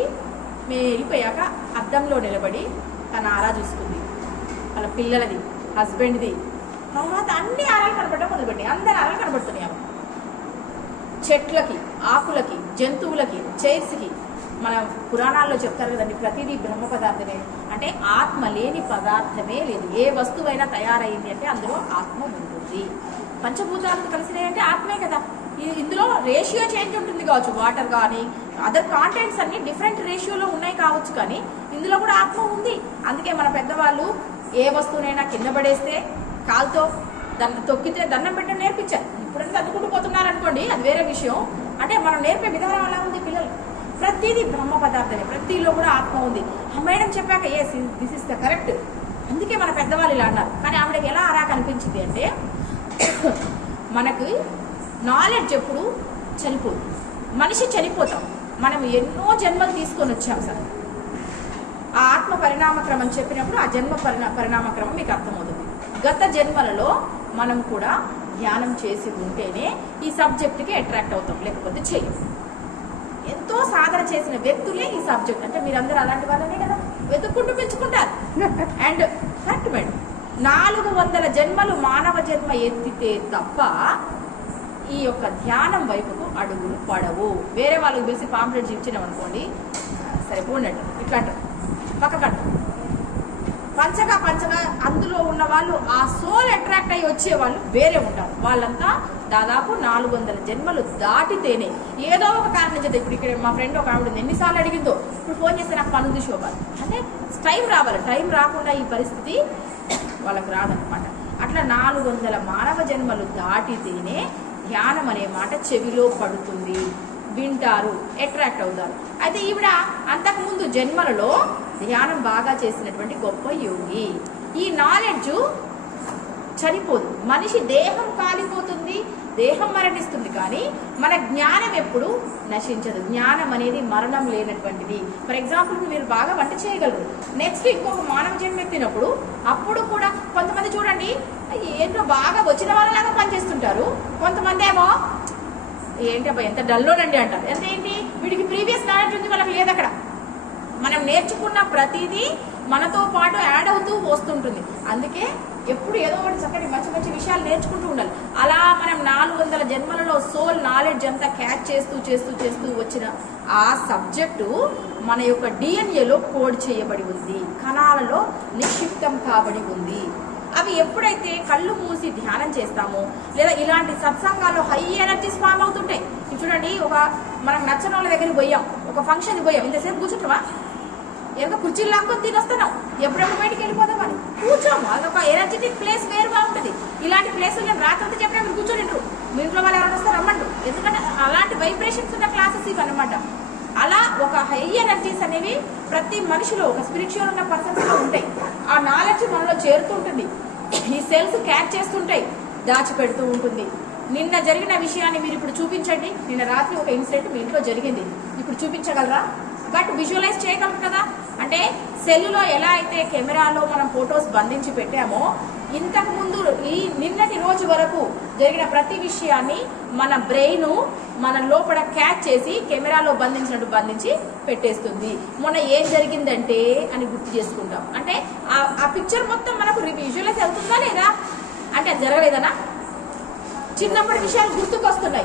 మేము వెళ్ళిపోయాక అద్దంలో నిలబడి తన ఆరా చూసుకుంది, వాళ్ళ పిల్లలది, హస్బెండ్ది, తర్వాత అన్ని ఆరాలు కనబడడం మొదలుపెట్టి అందరి ఆరాలు కనబడుతున్నాయి. చెట్లకి, ఆకులకి, జంతువులకి, చైర్స్కి. మన పురాణాల్లో చెప్తారు కదండి ప్రతిదీ బ్రహ్మ పదార్థమే, అంటే ఆత్మ లేని పదార్థమే లేదు. ఏ వస్తువైనా తయారైంది అంటే అందులో ఆత్మ ఉంటుంది. పంచభూతాలతో కలిసినాయి అంటే ఆత్మే కదా. ఇందులో రేషియో చేంజ్ ఉంటుంది కావచ్చు, వాటర్ కానీ అదర్ కాంటెంట్స్ అన్ని డిఫరెంట్ రేషియోలో ఉన్నాయి కావచ్చు, కానీ ఇందులో కూడా ఆత్మ ఉంది. అందుకే మన పెద్దవాళ్ళు ఏ వస్తువునైనా కింద పడేస్తే కాలుతో తొక్కితే దండం పెట్టడం నేర్పించారు. ఇప్పుడంతా అద్దుకుంటూ పోతున్నారు అనుకోండి, అది వేరే విషయం. అంటే మనం నేర్పే విధానం అలా ఉంది. పిల్లలు ప్రతిదీ బ్రహ్మ పదార్థమే, ప్రతిలో కూడా ఆత్మ ఉంది. ఆ మేడం చెప్పాక yes this is the correct. అందుకే మన పెద్దవాళ్ళు ఇలా అన్నారు. కానీ ఆవిడకి ఎలా అలా కనిపించింది అంటే మనకి నాలెడ్జ్ ఎప్పుడు చనిపోదు. మనిషి చనిపోతాం, మనం ఎన్నో జన్మలు తీసుకొని వచ్చాం సార్. ఆ ఆత్మ పరిణామక్రమం చెప్పినప్పుడు ఆ జన్మ పరిణామక్రమం మీకు అర్థమవుతుంది. గత జన్మలలో మనం కూడా ధ్యానం చేసి ఉంటేనే ఈ సబ్జెక్ట్కి అట్రాక్ట్ అవుతాం, లేకపోతే చెయ్యం. ఎంతో సాధన చేసిన వ్యక్తులే ఈ సబ్జెక్ట్ అంటే మీరందరూ అలాంటి వాళ్ళనే కదా వెతుక్కుంటూ పెంచుకుంటారు. అండ్ కరెక్ట్ మేడం, 400 జన్మలు మానవ జన్మ ఎత్తితే తప్ప ఈ యొక్క ధ్యానం వైపుకు అడుగులు పడవు. వేరే వాళ్ళకి పిలిచి పాంప్లెట్ ఇచ్చినాం అనుకోండి, సరే పోండి ఇట్లా అంటారు, పక్కకంట పంచగా అందులో ఉన్న వాళ్ళు ఆ సోల్ అట్రాక్ట్ అయ్యి వచ్చేవాళ్ళు వేరే ఉంటారు. వాళ్ళంతా దాదాపు 400 జన్మలు దాటితేనే ఏదో ఒక కారణం చేద్దాం. ఇప్పుడు ఇక్కడ మా ఫ్రెండ్ ఒక ఆవిడ ఎన్నిసార్లు అడిగిందో, ఇప్పుడు ఫోన్ చేస్తే నాకు పనుంది శోభ అంటే టైం రావాలి. టైం రాకుండా ఈ పరిస్థితి వాళ్ళకి రాదనమాట. అట్లా 400 మానవ జన్మలు దాటితేనే ధ్యానం అనే మాట చెవిలో పడుతుంది, వింటారు, అట్రాక్ట్ అవుతారు. అయితే ఈవిడ అంతకుముందు జన్మలలో ధ్యానం బాగా చేసినటువంటి గొప్ప యోగి. ఈ నాలెడ్జ్ చనిపోదు, మనిషి దేహం కాలిపోతుంది, దేహం మరణిస్తుంది, కానీ మన జ్ఞానం ఎప్పుడు నశించదు. జ్ఞానం అనేది మరణం లేనటువంటిది. ఫర్ ఎగ్జాంపుల్ మీరు బాగా వంట చేయగలరు, నెక్స్ట్ ఇంకొక మానవ జన్మ ఎత్తినప్పుడు అప్పుడు కూడా కొంతమంది చూడండి ఏంటో బాగా వచ్చిన వాళ్ళలాగా పనిచేస్తుంటారు, కొంతమంది ఏమో ఏంటబ్బా ఎంత డల్లోనండి అంటారు. ఎంత ఏంటి వీడికి ప్రీవియస్ నాలెడ్జ్ ఉంది, వాళ్ళకి లేదు. అక్కడ మనం నేర్చుకున్న ప్రతిదీ మనతో పాటు యాడ్ అవుతూ వస్తుంటుంది. అందుకే ఎప్పుడు ఏదో ఒకటి చక్కటి మంచి మంచి విషయాలు నేర్చుకుంటూ ఉండాలి. అలా మనం 400 జన్మలలో సోల్ నాలెడ్జ్ అంతా క్యాచ్ చేస్తూ చేస్తూ చేస్తూ వచ్చిన ఆ సబ్జెక్టు మన యొక్క డిఎన్ఏలో కోడ్ చేయబడి ఉంది, కణాలలో నిక్షిప్తం కాబడి ఉంది. అవి ఎప్పుడైతే కళ్ళు మూసి ధ్యానం చేస్తామో లేదా ఇలాంటి సత్సంగాల్లో హై ఎనర్జీస్ ఫామ్ అవుతుంటాయి. చూడండి, మనకు నచ్చని వాళ్ళ దగ్గరికి పోయాం, ఒక ఫంక్షన్కి పోయాం, ఇంతసేపు కూర్చుంటామా? ఎంత కుర్చీలు లాక్కొని తినొస్తున్నాం, ఎప్పుడెప్పుడు బయటికి వెళ్ళిపోతామని కూర్చోము. అదొక ఎనర్జెటిక్ ప్లేస్ వేరుగా ఉంటుంది. ఇలాంటి ప్లేసులు నేను రాత్రి చెప్పినా మీరు కూర్చొనింటారు, మీ ఇంట్లో వాళ్ళు ఎవరైనా వస్తే రమ్మంటారు, ఎందుకంటే అలాంటి వైబ్రేషన్స్ ఉన్న క్లాసెస్ ఇవి అనమాట. అలా ఒక హై ఎనర్జీస్ అనేవి ప్రతి మనిషిలో, ఒక స్పిరిచువల్ ఉన్న పర్సన్స్లో ఉంటాయి. ఆ నాలెడ్జ్ మనలో చేరుతూ ఉంటుంది, ఈ సెల్స్ క్యాచ్ చేస్తుంటాయి, దాచిపెడుతూ ఉంటుంది. నిన్న జరిగిన విషయాన్ని మీరు ఇప్పుడు చూపించండి. నిన్న రాత్రి ఒక ఇన్సిడెంట్ మీ ఇంట్లో జరిగింది, ఇప్పుడు చూపించగలరా? బట్ విజువలైజ్ చేయగలరు కదా. అంటే సెల్లులో ఎలా అయితే కెమెరాలో మనం ఫొటోస్ బంధించి పెట్టామో, ఇంతకుముందు ఈ నిన్నటి రోజు వరకు జరిగిన ప్రతి విషయాన్ని మన బ్రెయిన్ మన లోపల క్యాచ్ చేసి కెమెరాలో బంధించినట్టు బంధించి పెట్టేస్తుంది. మొన్న ఏం జరిగిందంటే అని గుర్తు చేసుకుంటాం. అంటే ఆ పిక్చర్ మొత్తం మనకు విజువలైజ్ అవుతుందా లేదా అంటే అది జరగలేదనా? చిన్నప్పటి విషయాలు గుర్తుకొస్తున్నాయి.